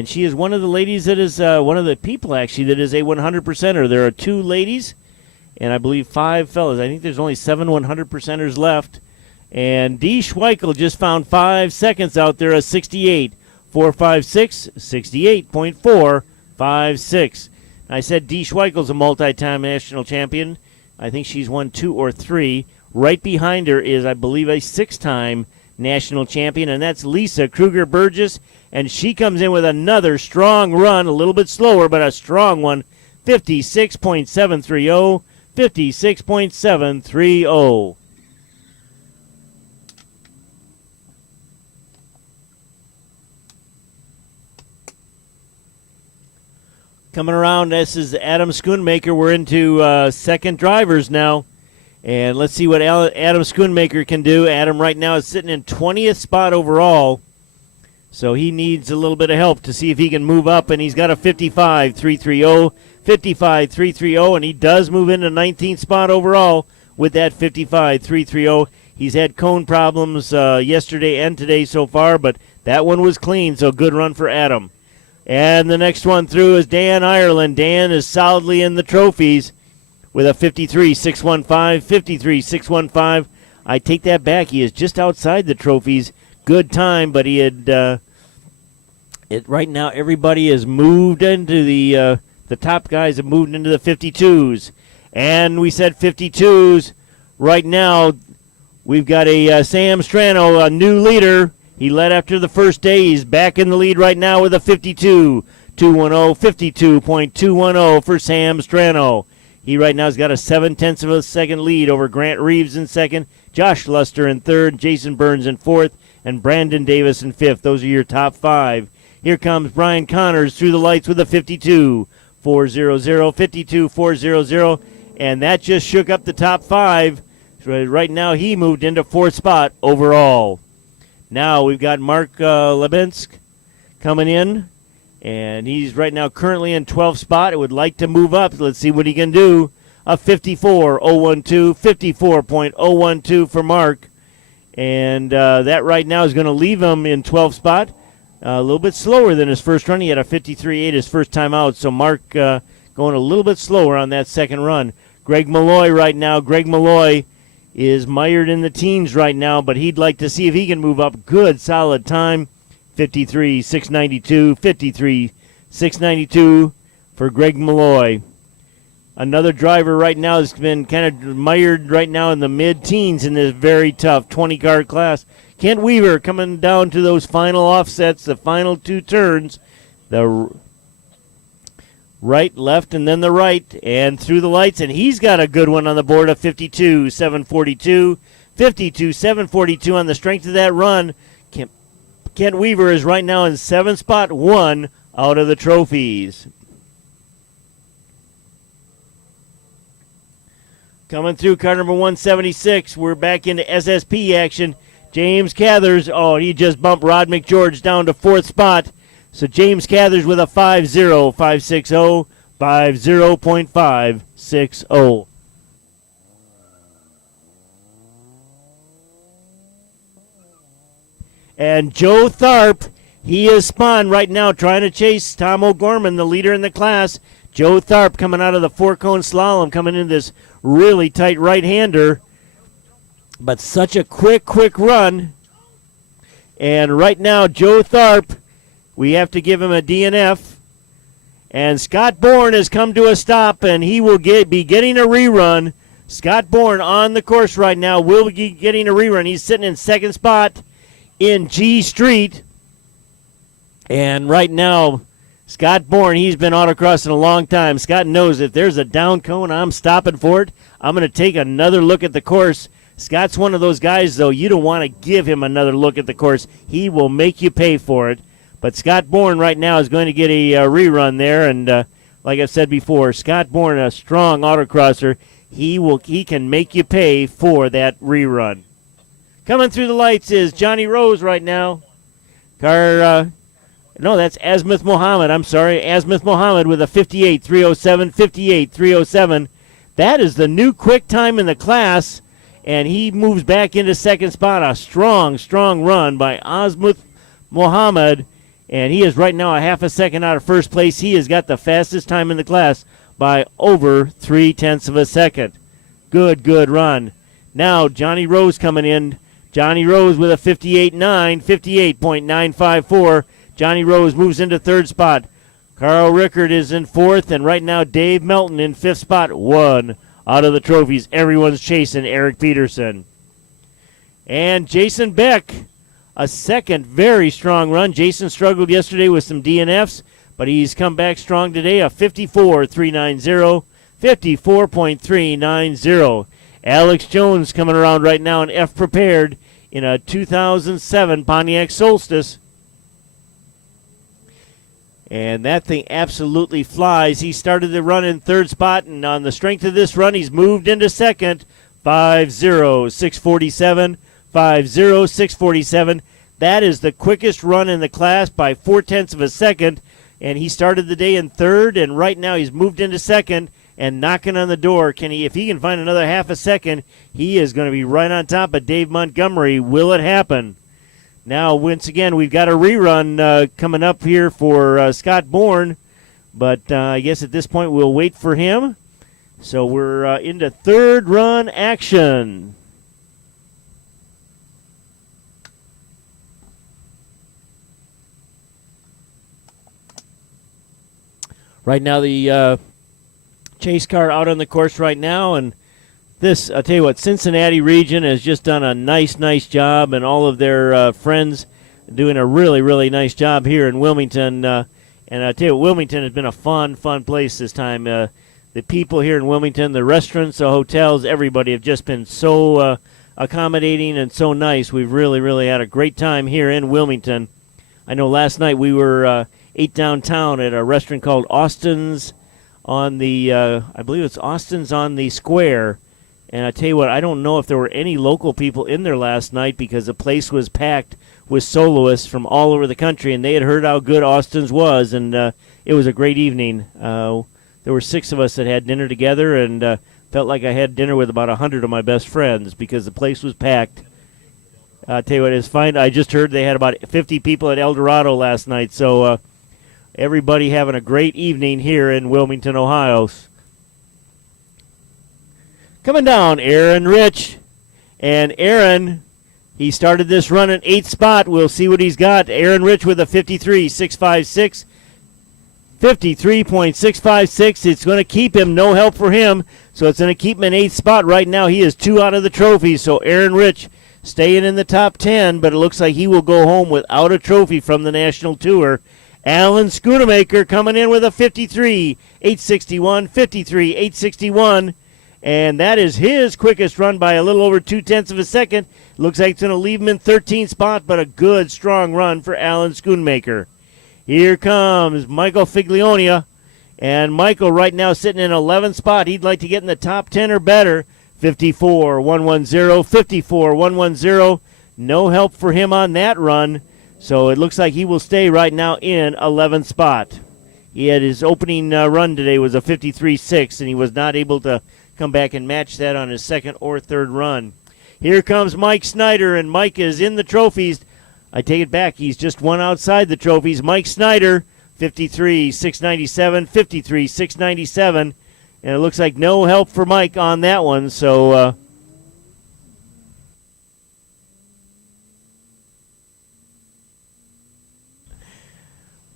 she is one of the ladies that is, one of the people actually, that is a 100%er. There are 2 ladies and I believe 5 fellas. I think there's only 7 100%ers left. And Dee Schweikel just found 5 seconds out there, a 68.456, 68.456. I said Dee Schweikel's a multi-time national champion. I think she's won 2 or 3. Right behind her is, I believe, a 6-time national champion, and that's Lisa Kruger-Burgess. And she comes in with another strong run, a little bit slower, but a strong one, 56.730, 56.730. Coming around, this is Adam Schoonmaker. We're into second drivers now. And let's see what Adam Schoonmaker can do. Adam right now is sitting in 20th spot overall. So he needs a little bit of help to see if he can move up. And he's got a 55.330, 55.330. And he does move into 19th spot overall with that 55.330. He's had cone problems yesterday and today so far, but that one was clean, so good run for Adam. And the next one through is Dan Ireland. Dan is solidly in the trophies with a 53.615, 53.615. I take that back. He is just outside the trophies. Good time, but he had right now everybody has moved into the top guys have moved into the 52s. And we said 52s. Right now we've got a Sam Strano, a new leader. He led after the first day. He's back in the lead right now with a 52.210, 52.210 for Sam Strano. He right now has got a 0.7 of a second lead over Grant Reeves in second, Josh Luster in third, Jason Burns in fourth, and Brandon Davis in fifth. Those are your top 5. Here comes Brian Connors through the lights with a 52.400, 52.400, and that just shook up the top 5. So right now he moved into 4th spot overall. Now we've got Mark Lebinsk coming in, and he's right now currently in 12th spot. It would like to move up. Let's see what he can do. A 54.012, 54.012 for Mark. And that right now is going to leave him in 12th spot. A little bit slower than his first run. He had a 53.8 his first time out, so Mark going a little bit slower on that second run. Greg Malloy right now. Greg Malloy is mired in the teens right now, but he'd like to see if he can move up. Good, solid time. 53.692, 53.692 for Greg Malloy. Another driver right now has been kind of mired right now in the mid-teens in this very tough 20-car class. Kent Weaver coming down to those final offsets, the final 2 turns. The right, left, and then the right, and through the lights, and he's got a good one on the board of 52.742, 52.742 on the strength of that run. Kent Weaver is right now in 7th spot, 1 out of the trophies. Coming through car number 176, we're back into SSP action. James Cathers, he just bumped Rod McGeorge down to 4th spot. So James Cathers with a 50.560, 50.560. And Joe Tharp, he is spun right now trying to chase Tom O'Gorman, the leader in the class. Joe Tharp coming out of the 4-cone slalom, coming into this really tight right-hander. But such a quick run. And right now, Joe Tharp, we have to give him a DNF. And Scott Bourne has come to a stop, and he will be getting a rerun. Scott Bourne on the course right now will be getting a rerun. He's sitting in 2nd spot in G Street. And right now, Scott Bourne, he's been autocrossing a long time. Scott knows if there's a down cone, I'm stopping for it. I'm going to take another look at the course. Scott's one of those guys, though, you don't want to give him another look at the course. He will make you pay for it. But Scott Bourne right now is going to get a rerun there. And like I've said before, Scott Bourne, a strong autocrosser, he can make you pay for that rerun. Coming through the lights is Johnny Rose right now. No, that's Asmith Mohammed. I'm sorry. Asmith Mohammed with a 58.307, 58.307. That is the new quick time in the class, and he moves back into second spot. A strong, strong run by Asmith Mohammed, and he is right now a half a second out of first place. He has got the fastest time in the class by over 0.3 of a second. Good, good run. Now Johnny Rose coming in. Johnny Rose with a 58.9, 58.954. Johnny Rose moves into third spot. Carl Rickard is in fourth, and right now Dave Melton in fifth spot. One out of the trophies. Everyone's chasing Eric Peterson. And Jason Beck, a second very strong run. Jason struggled yesterday with some DNFs, but he's come back strong today. A 54.390, 54.390. Alex Jones coming around right now in F Prepared in a 2007 Pontiac Solstice. And that thing absolutely flies. He started the run in third spot, and on the strength of this run, he's moved into second. 5.0647, 5.0647. That is the quickest run in the class by 0.4 of a second. And he started the day in third, and right now he's moved into second and knocking on the door. If he can find another half a second, he is going to be right on top of Dave Montgomery. Will it happen? Now, once again, we've got a rerun coming up here for Scott Bourne, but I guess at this point we'll wait for him. So we're into third run action. Right now, the chase car out on the course right now, and this, I'll tell you what, Cincinnati region has just done a nice job, and all of their friends doing a really, really nice job here in Wilmington. And I'll tell you what, Wilmington has been a fun place this time. The people here in Wilmington, the restaurants, the hotels, everybody have just been so accommodating and so nice. We've really, really had a great time here in Wilmington. I know last night we were ate downtown at a restaurant called Austin's on the, I believe it's Austin's on the Square. And I tell you what, I don't know if there were any local people in there last night because the place was packed with soloists from all over the country, and they had heard how good Austin's was, and it was a great evening. There were 6 of us that had dinner together, and felt like I had dinner with about 100 of my best friends because the place was packed. I tell you what, it's fine. I just heard they had about 50 people at El Dorado last night, so everybody having a great evening here in Wilmington, Ohio. Coming down, Aaron Rich. And Aaron, he started this run in 8th spot. We'll see what he's got. Aaron Rich with a 53.656. 53.656. It's going to keep him. No help for him. So it's going to keep him in 8th spot. Right now he is 2 out of the trophies. So Aaron Rich staying in the top 10, but it looks like he will go home without a trophy from the National Tour. Alan Schoonemaker coming in with a 53.861. 53.861. And that is his quickest run by a little over 0.2 of a second. Looks like it's going to leave him in 13th spot, but a good, strong run for Alan Schoonemaker. Here comes Michael Figlionia. And Michael right now sitting in 11th spot. He'd like to get in the top 10 or better. 54.110, 54.110. No help for him on that run. So it looks like he will stay right now in 11th spot. He had his opening run today was a 53.6, and he was not able to come back and match that on his second or third run. Here comes Mike Snyder, and Mike is in the trophies. I take it back. He's just one outside the trophies. Mike Snyder, 53.697, 53.697. And it looks like no help for Mike on that one. So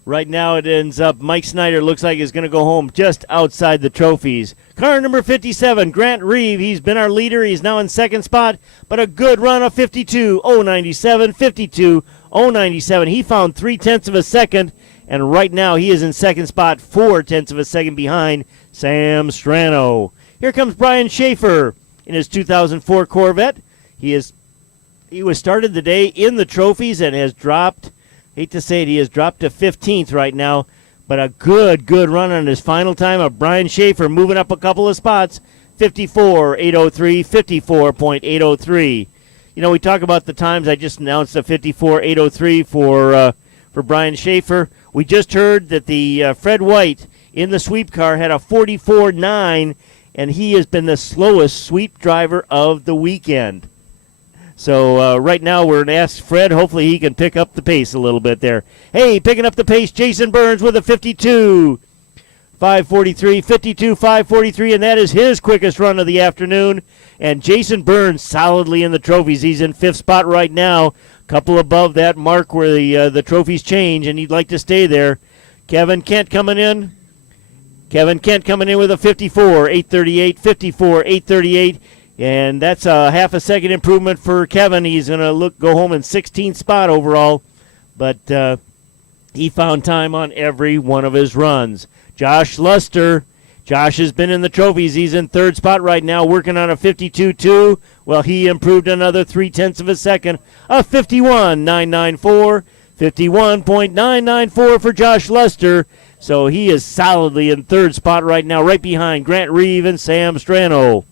right now it ends up Mike Snyder looks like is going to go home just outside the trophies. Car number 57, Grant Reeve. He's been our leader. He's now in second spot, but a good run of 52.097, 097. He found 0.3 of a second, and right now he is in second spot, 0.4 of a second behind Sam Strano. Here comes Brian Schaefer in his 2004 Corvette. He was started the day in the trophies and has dropped, hate to say it, he has dropped to 15th right now, but a good run on his final time of Brian Schaefer, moving up a couple of spots, 54.803, 54.803. You know, we talk about the times. I just announced a 54.803 for Brian Schaefer. We just heard that the Fred White in the sweep car had a 44.9, and he has been the slowest sweep driver of the weekend. So right now we're going to ask Fred. Hopefully he can pick up the pace a little bit there. Hey, picking up the pace, Jason Burns with a 52. 543, 52, 543, and that is his quickest run of the afternoon. And Jason Burns solidly in the trophies. He's in fifth spot right now, a couple above that mark where the trophies change, and he'd like to stay there. Kevin Kent coming in. Kevin Kent coming in with a 54, 838, 54, 838. And that's a half a second improvement for Kevin. He's going to go home in 16th spot overall. But he found time on every one of his runs. Josh Luster. Josh has been in the trophies. He's in third spot right now, working on a 52.2. Well, he improved another 0.3 of a second. A 51.994. 51.994 for Josh Luster. So he is solidly in third spot right now, right behind Grant Reeve and Sam Strano.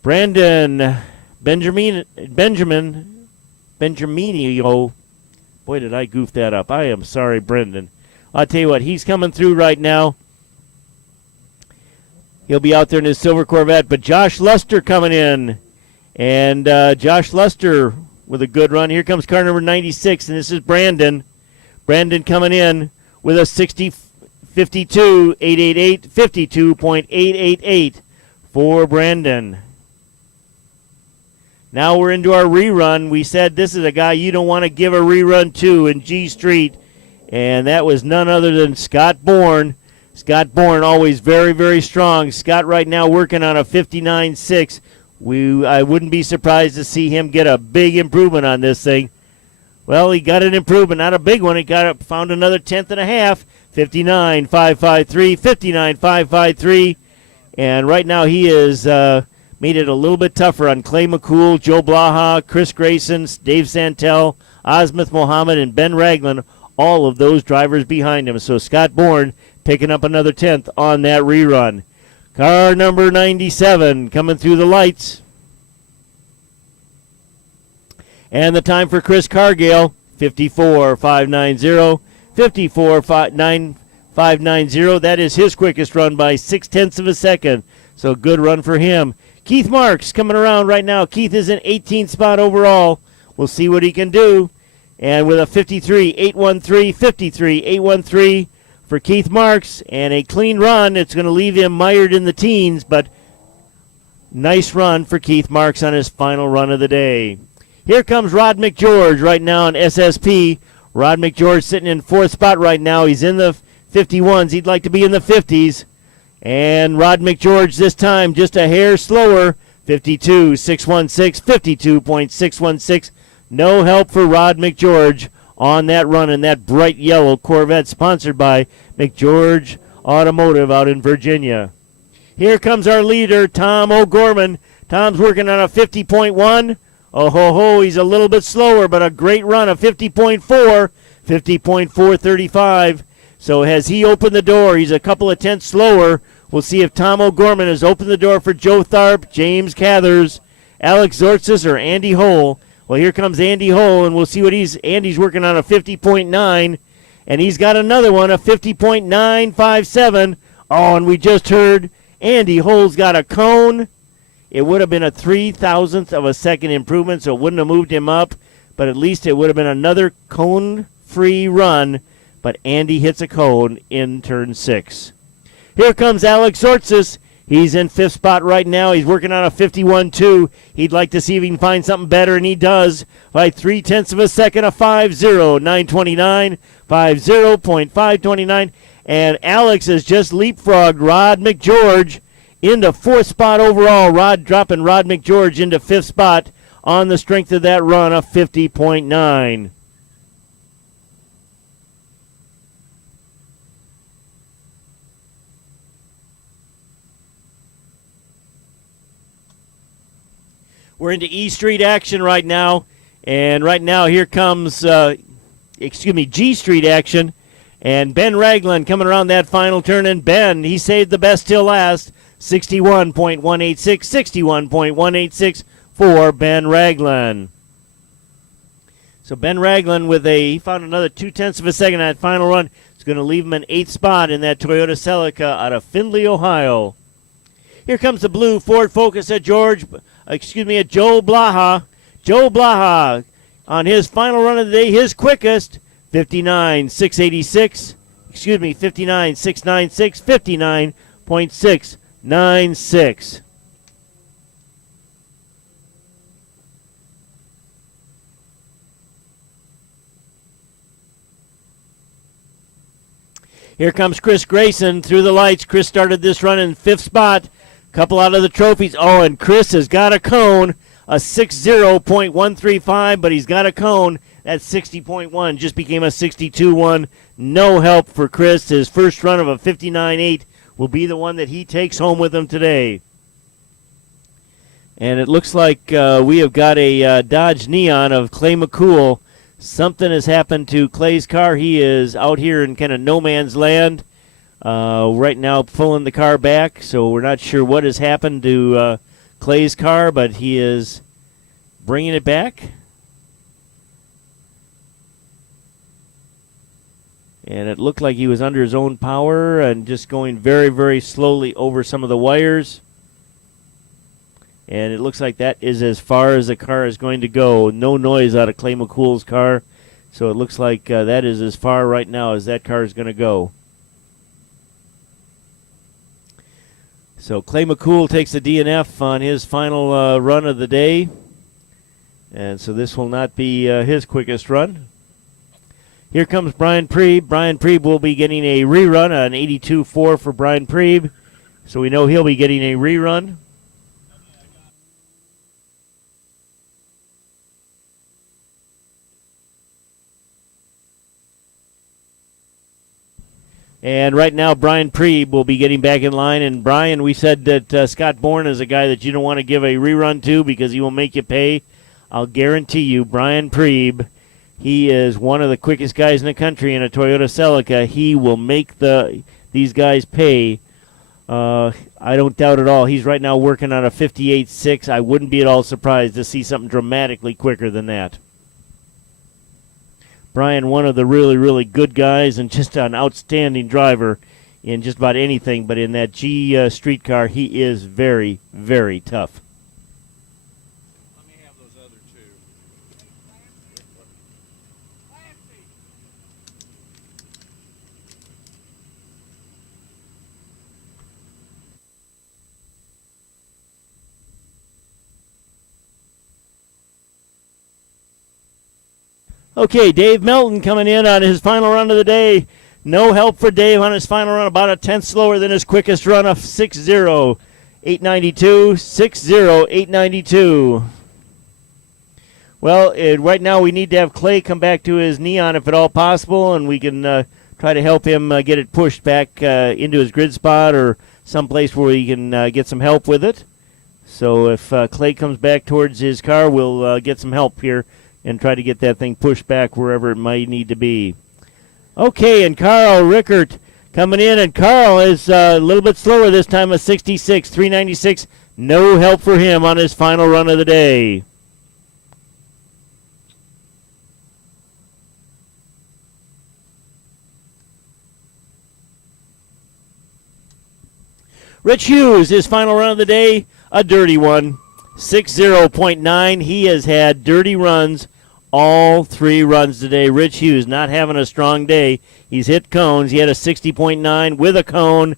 Brandon Benjaminio. Boy, did I goof that up. I am sorry, Brendan. I'll tell you what, he's coming through right now. He'll be out there in his silver Corvette. But Josh Luster coming in. And Josh Luster with a good run. Here comes car number 96, and this is Brandon. Brandon coming in with a 52.888, 52.888 for Brandon. Now we're into our rerun. We said this is a guy you don't want to give a rerun to in G Street, and that was none other than Scott Bourne. Scott Bourne always very, very strong. Scott right now working on a 59.6. I wouldn't be surprised to see him get a big improvement on this thing. Well, he got an improvement, not a big one. He found another 10th and a half, 59.553, 59.553, and right now he is made it a little bit tougher on Clay McCool, Joe Blaha, Chris Grayson, Dave Santel, Osmuth Mohammed, and Ben Ragland, all of those drivers behind him. So Scott Bourne picking up another 10th on that rerun. Car number 97 coming through the lights. And the time for Chris Cargill, 54.590, 54.590. That is his quickest run by 0.6 of a second. So good run for him. Keith Marks coming around right now. Keith is in 18th spot overall. We'll see what he can do. And with a 53.813, 53.813 for Keith Marks, and a clean run. It's going to leave him mired in the teens, but nice run for Keith Marks on his final run of the day. Here comes Rod McGeorge right now on SSP. Rod McGeorge sitting in fourth spot right now. He's in the 51s. He'd like to be in the 50s. And Rod McGeorge this time just a hair slower, 52.616, 52.616. No help for Rod McGeorge on that run in that bright yellow Corvette sponsored by McGeorge Automotive out in Virginia. Here comes our leader, Tom O'Gorman. Tom's working on a 50.1. Oh, ho, ho, he's a little bit slower, but a great run, a 50.4, 50.435. So has he opened the door? He's a couple of tenths slower. We'll see if Tom O'Gorman has opened the door for Joe Tharp, James Cathers, Alex Zortzis, or Andy Hull. Well, here comes Andy Hull, and we'll see what Andy's working on a 50.9, and he's got another one, a 50.957. Oh, and we just heard Andy Hull's got a cone. It would have been a 0.003 of a second improvement, so it wouldn't have moved him up, but at least it would have been another cone-free run. But Andy hits a cone in turn 6. Here comes Alex Zortzis. He's in fifth spot right now. He's working on a 51.2. He'd like to see if he can find something better, and he does by 0.3 of a second, a 50.929, 50.529. And Alex has just leapfrogged Rod McGeorge into fourth spot overall. Dropping Rod McGeorge into fifth spot on the strength of that run of 50.9. We're into E Street action right now, and right now here comes, G Street action, and Ben Ragland coming around that final turn, and Ben, he saved the best till last, 61.186, 61.186 for Ben Ragland. So Ben Ragland he found another 0.2 of a second on that final run. It's going to leave him in 8th spot in that Toyota Celica out of Findlay, Ohio. Here comes the blue Ford Focus at Joe Blaha. Joe Blaha on his final run of the day, his quickest, 59.696. 59.696, 59.696. Here comes Chris Grayson through the lights. Chris started this run in 5th spot. Couple out of the trophies. Oh, and Chris has got a cone, a 60.135, but he's got a cone. That 60.1 just became a 62.1. No help for Chris. His first run of a 59.8 will be the one that he takes home with him today. And it looks like we have got a Dodge Neon of Clay McCool. Something has happened to Clay's car. He is out here in kind of no man's land right now, pulling the car back. So we're not sure what has happened to Clay's car, but he is bringing it back. And it looked like he was under his own power and just going very, very slowly over some of the wires. And it looks like that is as far as the car is going to go. No noise out of Clay McCool's car. So it looks like that is as far right now as that car is going to go. So Clay McCool takes the DNF on his final run of the day. And so this will not be his quickest run. Here comes Brian Priebe. Brian Priebe will be getting a rerun, an 82.4 for Brian Priebe. So we know he'll be getting a rerun. And right now, Brian Priebe will be getting back in line. And Brian, we said that Scott Bourne is a guy that you don't want to give a rerun to because he will make you pay. I'll guarantee you, Brian Priebe, he is one of the quickest guys in the country in a Toyota Celica. He will make these guys pay. I don't doubt at all. He's right now working on a 58.6. I wouldn't be at all surprised to see something dramatically quicker than that. Brian, one of the really, really good guys and just an outstanding driver in just about anything, but in that G street car, he is very, very tough. Let me have those other two. Okay, Dave Melton coming in on his final run of the day. No help for Dave on his final run, about a tenth slower than his quickest run of 6.0, 892, 6.0, 892. Well, right now we need to have Clay come back to his Neon if at all possible, and we can try to help him get it pushed back into his grid spot or someplace where he can get some help with it. So if Clay comes back towards his car, we'll get some help here and try to get that thing pushed back wherever it might need to be. Okay, and Carl Rickert coming in, and Carl is a little bit slower this time, a 66, 396. No help for him on his final run of the day. Rich Hughes, his final run of the day, a dirty one, 60.9. He has had dirty runs all 3 runs today. Rich Hughes not having a strong day. He's hit cones. He had a 60.9 with a cone.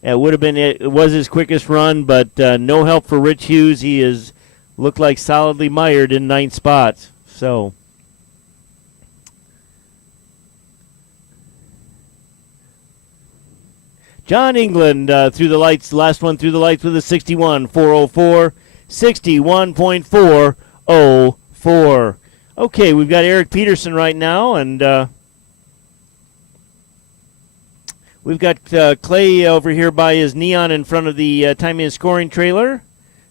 It was his quickest run, but no help for Rich Hughes. He is looked like solidly mired in 9th spot. So John England through the lights, last one through the lights with a 61.404, 61.4 2.04. Okay, we've got Eric Peterson right now, and we've got Clay over here by his neon in front of the timing and scoring trailer.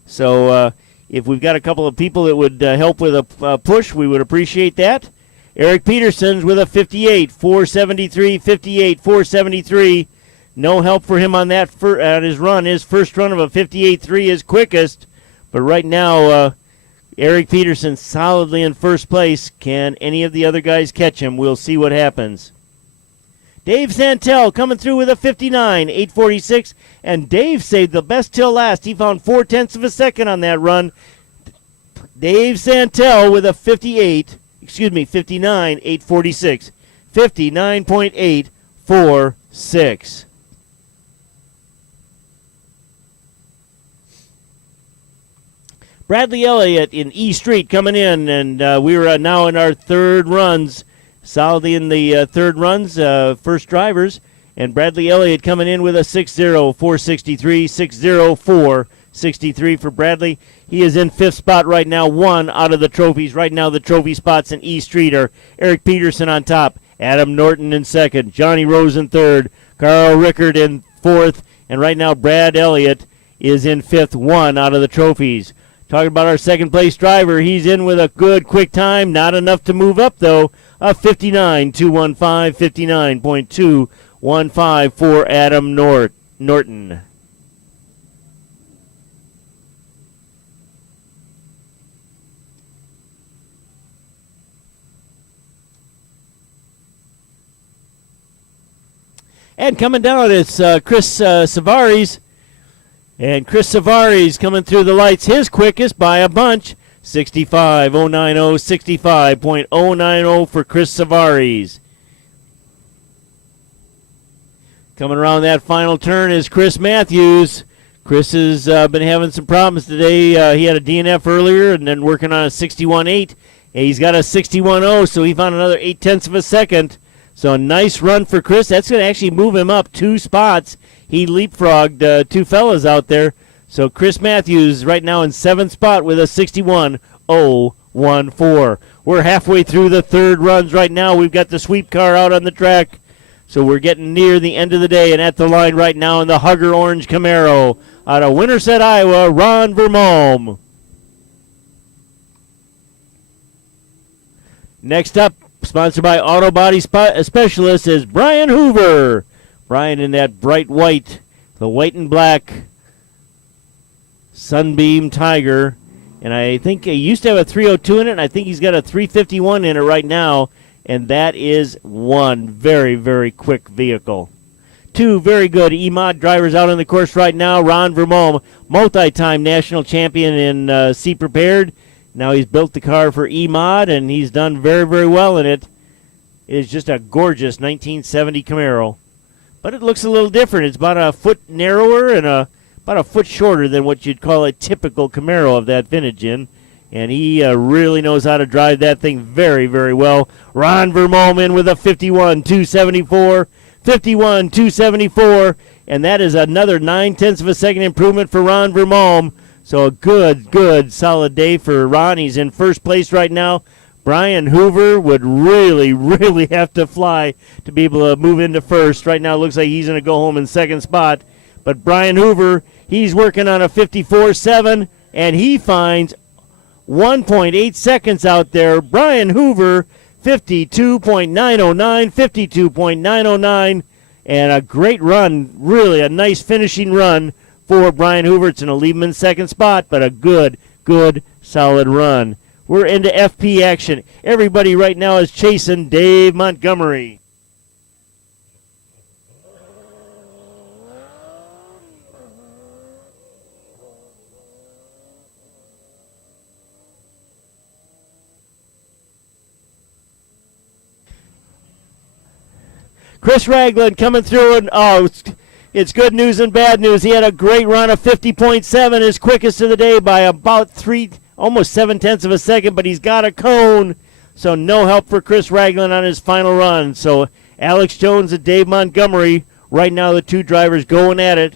So if we've got a couple of people that would help with a push, we would appreciate that. Eric Peterson's with a 58.473, 58.473. No help for him on that at his run. His first run of a 58.3 is quickest. But right now, Eric Peterson solidly in first place. Can any of the other guys catch him? We'll see what happens. Dave Santel coming through with a 59.846. And Dave saved the best till last. He found 0.4 of a second on that run. Dave Santel with a 59.846. 59.846. Bradley Elliott in E Street coming in, and we are now in our third runs, solidly in the third runs, first drivers, and Bradley Elliott coming in with a 60.463, 60.463 for Bradley. He is in fifth spot right now, one out of the trophies. Right now the trophy spots in E Street are Eric Peterson on top, Adam Norton in second, Johnny Rose in third, Carl Rickard in fourth, and right now Brad Elliott is in fifth, one out of the trophies. Talking about our second place driver, he's in with a good quick time, not enough to move up though, a 59.215, 59.215 for Adam Norton. And coming down, it's Chris Savares. And Chris Savares coming through the lights, his quickest by a bunch. 65.090, 65.090 for Chris Savares. Coming around that final turn is Chris Matthews. Chris has been having some problems today. He had a DNF earlier and then working on a 61.8. He's got a 61.0, so he found another 0.8 of a second. So a nice run for Chris. That's going to actually move him up 2 spots. He leapfrogged 2 fellas out there. So Chris Matthews right now in 7th spot with a 61.014. We're halfway through the third runs right now. We've got the sweep car out on the track. So we're getting near the end of the day. And at the line right now in the Hugger Orange Camaro out of Winterset, Iowa, Ron Vermolm. Next up, sponsored by Auto Body Specialist, is Brian Hoover. Brian in that bright white, the white and black Sunbeam Tiger. And I think he used to have a 302 in it, and I think he's got a 351 in it right now. And that is one very, very quick vehicle. 2 very good E-Mod drivers out on the course right now. Ron Vermolm, multi-time national champion in C Prepared. Now he's built the car for E-Mod, and he's done very, very well in it. It is just a gorgeous 1970 Camaro. But it looks a little different. It's about a foot narrower and about a foot shorter than what you'd call a typical Camaro of that vintage in. And he really knows how to drive that thing very, very well. Ron Vermolm in with a 51.274, 51.274, and that is another 0.9 of a second improvement for Ron Vermolm. So a good, solid day for Ron. He's in first place right now. Brian Hoover would really, really have to fly to be able to move into first. Right now it looks like he's going to go home in second spot. But Brian Hoover, he's working on a 54.7, and he finds 1.8 seconds out there. Brian Hoover, 52.909, 52.909, and a great run, really a nice finishing run for Brian Hoover. It's going to leave him in second spot, but a good, solid run. We're into FP action. Everybody right now is chasing Dave Montgomery. Chris Ragland coming through, and it's good news and bad news. He had a great run of 50.7, his quickest of the day by about almost 0.7 of a second, but he's got a cone, so no help for Chris Ragland on his final run. So Alex Jones and Dave Montgomery, right now the 2 drivers going at it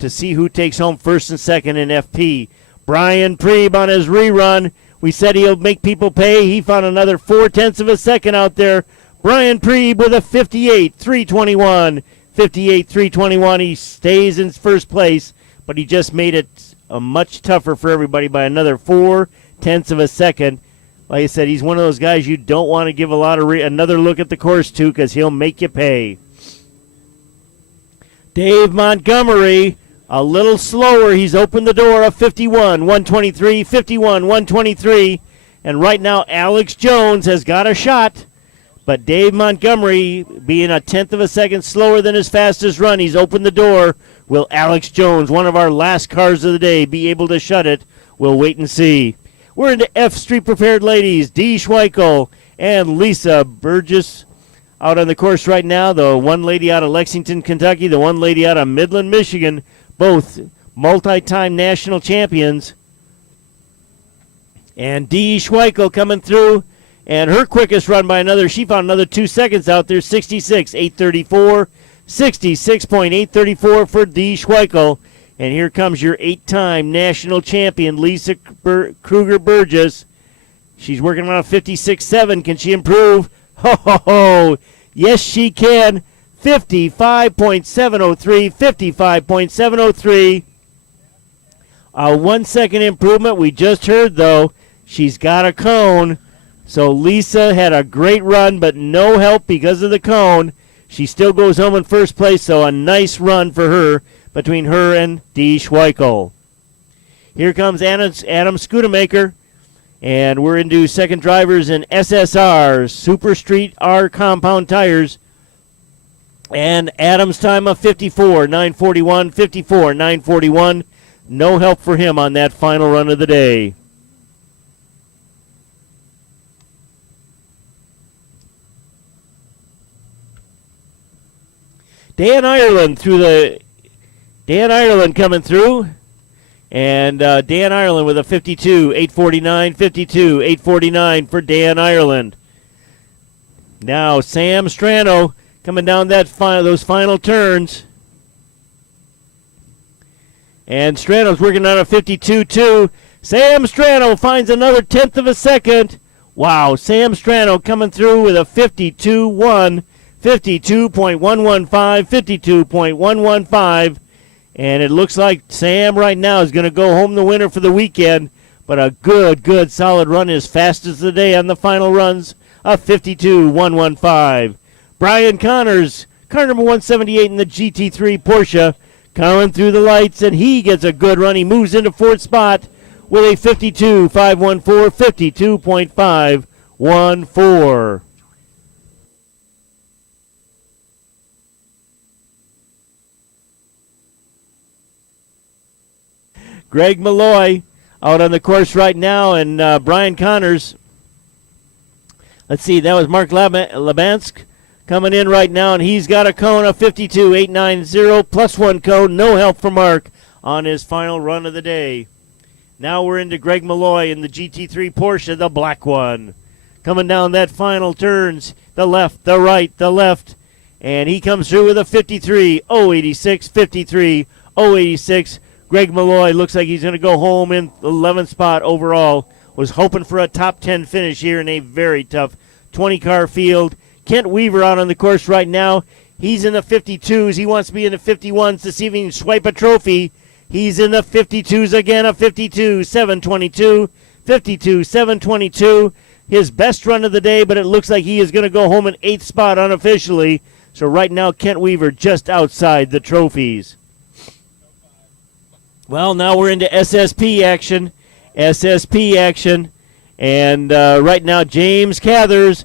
to see who takes home first and second in FP. Brian Preeb on his rerun We said he'll make people pay. He found another 0.4 of a second out there. Brian Preeb with a 58.321. 58.321. He stays in first place, but he just made it much tougher for everybody by another 0.4 of a second. Like I said, he's one of those guys you don't want to give a lot of another look at the course to, because he'll make you pay. Dave Montgomery, a little slower. He's opened the door of 51.123, 51.123. And right now, Alex Jones has got a shot. But Dave Montgomery, being 1/10 of a second slower than his fastest run, he's opened the door. Will Alex Jones, one of our last cars of the day, be able to shut it? We'll wait and see. We're into F Street Prepared Ladies. Dee Schweikel and Lisa Burgess out on the course right now. The one lady out of Lexington, Kentucky, the one lady out of Midland, Michigan, both multi-time national champions. And Dee Schweikel coming through, and her quickest run by she found another 2 seconds out there, 66.834, 66.834 for Dee Schweikel. And here comes your 8-time national champion, Lisa Kruger Burgess. She's working on a 56.7. Can she improve? Ho, ho, ho. Yes, she can. 55.703, 55.703. A 1 second improvement. We just heard, though, she's got a cone. So Lisa had a great run, but no help because of the cone. She still goes home in first place, so a nice run for her between her and Dee Schweikel. Here comes Adam Scudemaker, and we're into second drivers in SSR, Super Street R compound tires. And Adam's time of 54.941, 54.941. No help for him on that final run of the day. Dan Ireland coming through. And Dan Ireland with a 52.849, 52.849 for Dan Ireland. Now Sam Strano coming down those final turns. And Strano's working on a 52.2. Sam Strano finds another 1/10 of a second. Wow, Sam Strano coming through with a 52.1, 52.115, 52.115. And it looks like Sam right now is going to go home the winner for the weekend. But a good, solid run, as fast as the day on the final runs, a 52.115. Brian Connors, car number 178 in the GT3 Porsche, coming through the lights, and he gets a good run. He moves into fourth spot with a 52.514, 52.514. Greg Malloy out on the course right now, and Brian Connors. Let's see, that was Mark Labansk coming in right now, and he's got a cone of 52.890, plus one cone. No help for Mark on his final run of the day. Now we're into Greg Malloy in the GT3 Porsche, the black one. Coming down that final turns, the left, the right, the left, and he comes through with a 53.086, 53.086. Greg Malloy looks like he's going to go home in 11th spot overall. Was hoping for a top 10 finish here in a very tough 20-car field. Kent Weaver out on the course right now. He's in the 52s. He wants to be in the 51s to see if he can swipe a trophy. He's in the 52s again, a 52.722, 52.722. His best run of the day, but it looks like he is going to go home in 8th spot unofficially. So right now, Kent Weaver just outside the trophies. Well, now we're into SSP action. And right now, James Cathers,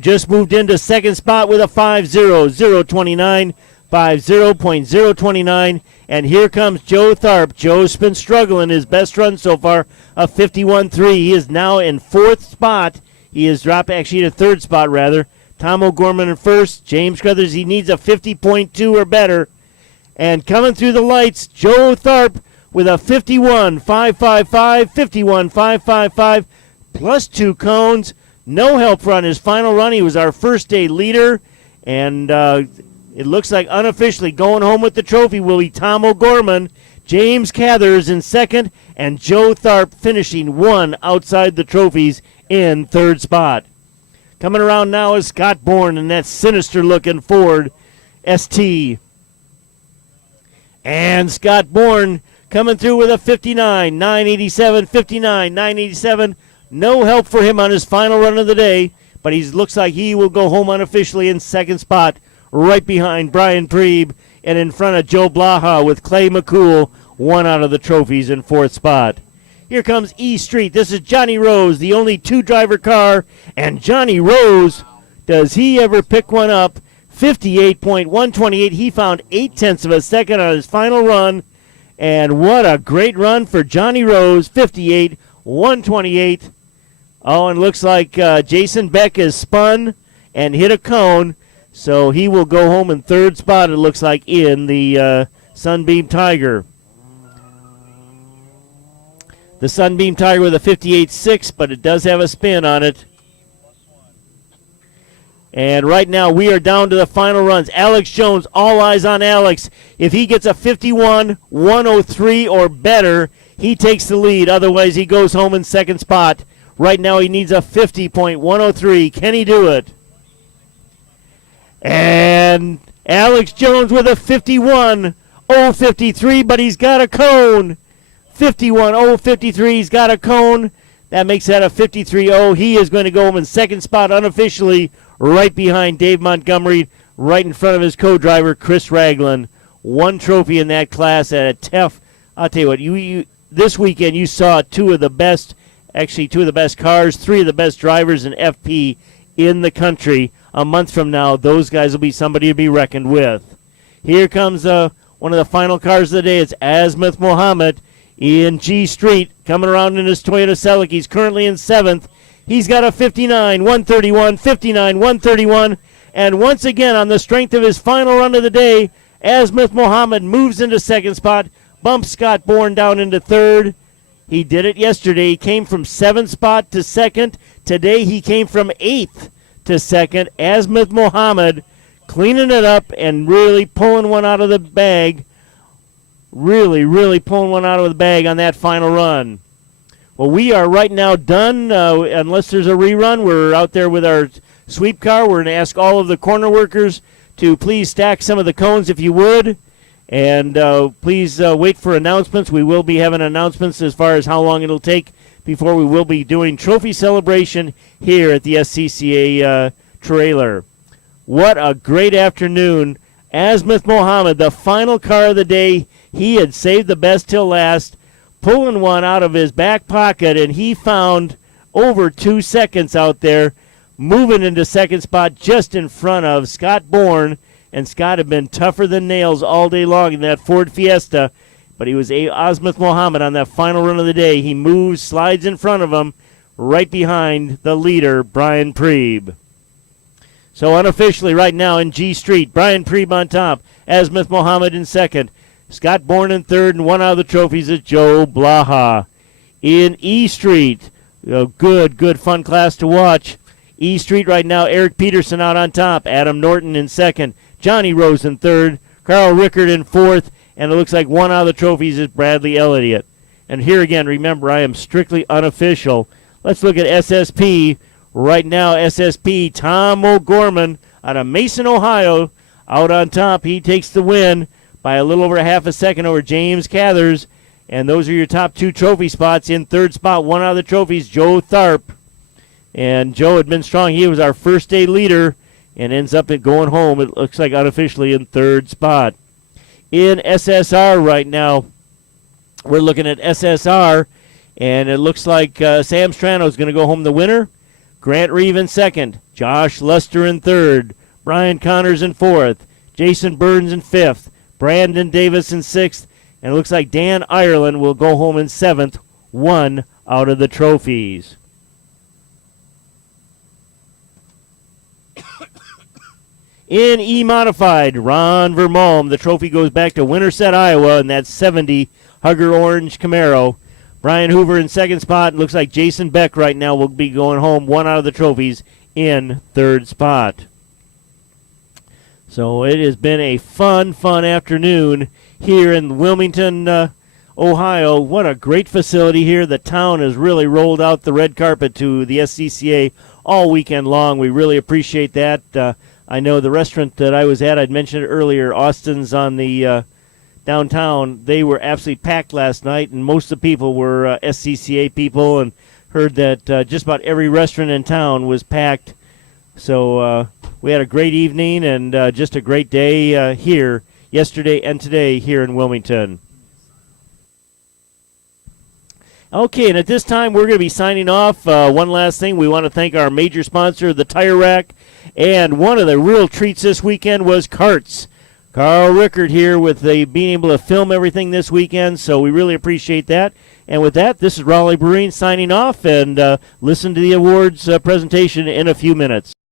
just moved into second spot with a 50.029, 50.029. And here comes Joe Tharp. Joe's been struggling. His best run so far, a 51.3. He is now in fourth spot. He is dropped actually to third spot, rather. Tom O'Gorman in first. James Cathers, he needs a 50.2 or better. And coming through the lights, Joe Tharp with a 51.555, 51.555, plus two cones. No help on his final run. He was our first day leader, and it looks like unofficially going home with the trophy will be Tom O'Gorman. James Cathers in second, and Joe Tharp finishing one outside the trophies in third spot. Coming around now is Scott Bourne in that sinister-looking Ford ST. And Scott Bourne coming through with a 59, 987, 59, 987. No help for him on his final run of the day, but he looks like he will go home unofficially in second spot, right behind Brian Priebe and in front of Joe Blaha with Clay McCool, one out of the trophies in fourth spot. Here comes E Street. This is Johnny Rose, the only two-driver car. And Johnny Rose, does he ever pick one up? 58.128. He found 0.8 of a second on his final run. And what a great run for Johnny Rose, 58.128. Oh, and looks like Jason Beck is spun and hit a cone. So he will go home in third spot, it looks like, in the Sunbeam Tiger. The Sunbeam Tiger with a 58.6, but it does have a spin on it. And right now we are down to the final runs. Alex Jones, all eyes on Alex. If he gets a 51.103 or better, he takes the lead. Otherwise, he goes home in second spot. Right now he needs a 50.103. Can he do it? And Alex Jones with a 51.053, but he's got a cone. 51.053, he's got a cone. That makes that a 53.0. He is going to go home in second spot unofficially, right behind Dave Montgomery, right in front of his co-driver, Chris Ragland. One trophy in that class at a tough. I'll tell you what, you this weekend you saw two of the best cars, three of the best drivers in FP in the country. A month from now, those guys will be somebody to be reckoned with. Here comes one of the final cars of the day. It's Azimuth Mohammed in G Street, coming around in his Toyota Celica. He's currently in seventh. He's got a 59.131, 59.131. And once again, on the strength of his final run of the day, Azimuth Mohammed moves into second spot, bumps Scott Bourne down into third. He did it yesterday. He came from seventh spot to second. Today he came from eighth to second. Azimuth Mohammed cleaning it up and really pulling one out of the bag. Really pulling one out of the bag on that final run. Well, we are right now done. Unless there's a rerun, we're out there with our sweep car. We're going to ask all of the corner workers to please stack some of the cones if you would. And please wait for announcements. We will be having announcements as far as how long it'll take before we will be doing trophy celebration here at the SCCA trailer. What a great afternoon. Azimuth Mohammed, the final car of the day. He had saved the best till last, pulling one out of his back pocket, and he found over 2 seconds out there, moving into second spot just in front of Scott Bourne. And Scott had been tougher than nails all day long in that Ford Fiesta, but he was Azimuth Mohammed on that final run of the day. He moves, slides in front of him, right behind the leader, Brian Priebe. So unofficially right now in G Street, Brian Priebe on top, Azimuth Mohammed in second, Scott Bourne in third, and one out of the trophies is Joe Blaha. In E Street, a good fun class to watch. E Street right now, Eric Peterson out on top, Adam Norton in second, Johnny Rose in third, Carl Rickard in fourth, and it looks like one out of the trophies is Bradley Elliott. And here again, remember, I am strictly unofficial. Let's look at SSP. Right now, SSP, Tom O'Gorman out of Mason, Ohio, out on top. He takes the win by a little over a half a second over James Cathers. And those are your top two trophy spots. In third spot, one out of the trophies, Joe Tharp. And Joe had been strong. He was our first day leader and ends up going home, it looks like unofficially, in third spot. In SSR right now, we're looking at SSR, and it looks like Sam Strano is going to go home the winner. Grant Reeve in second, Josh Luster in third, Brian Connors in fourth, Jason Burns in fifth, Brandon Davis in sixth, and it looks like Dan Ireland will go home in seventh, one out of the trophies. In E-Modified, Ron Vermalm, the trophy goes back to Winterset, Iowa, and that's 70 Hugger Orange Camaro. Brian Hoover in second spot. Looks like Jason Beck right now will be going home, one out of the trophies in third spot. So it has been a fun afternoon here in Wilmington, Ohio. What a great facility here. The town has really rolled out the red carpet to the SCCA all weekend long. We really appreciate that. I know the restaurant that I was at, I'd mentioned it earlier, Austin's on the downtown. They were absolutely packed last night, and most of the people were SCCA people, and heard that just about every restaurant in town was packed. So we had a great evening and just a great day here yesterday and today here in Wilmington. Okay, and at this time we're going to be signing off. One last thing, we want to thank our major sponsor, the Tire Rack, and one of the real treats this weekend was Carts. Carl Rickard here with being able to film everything this weekend, so we really appreciate that. And with that, this is Raleigh Brewing signing off, and listen to the awards presentation in a few minutes.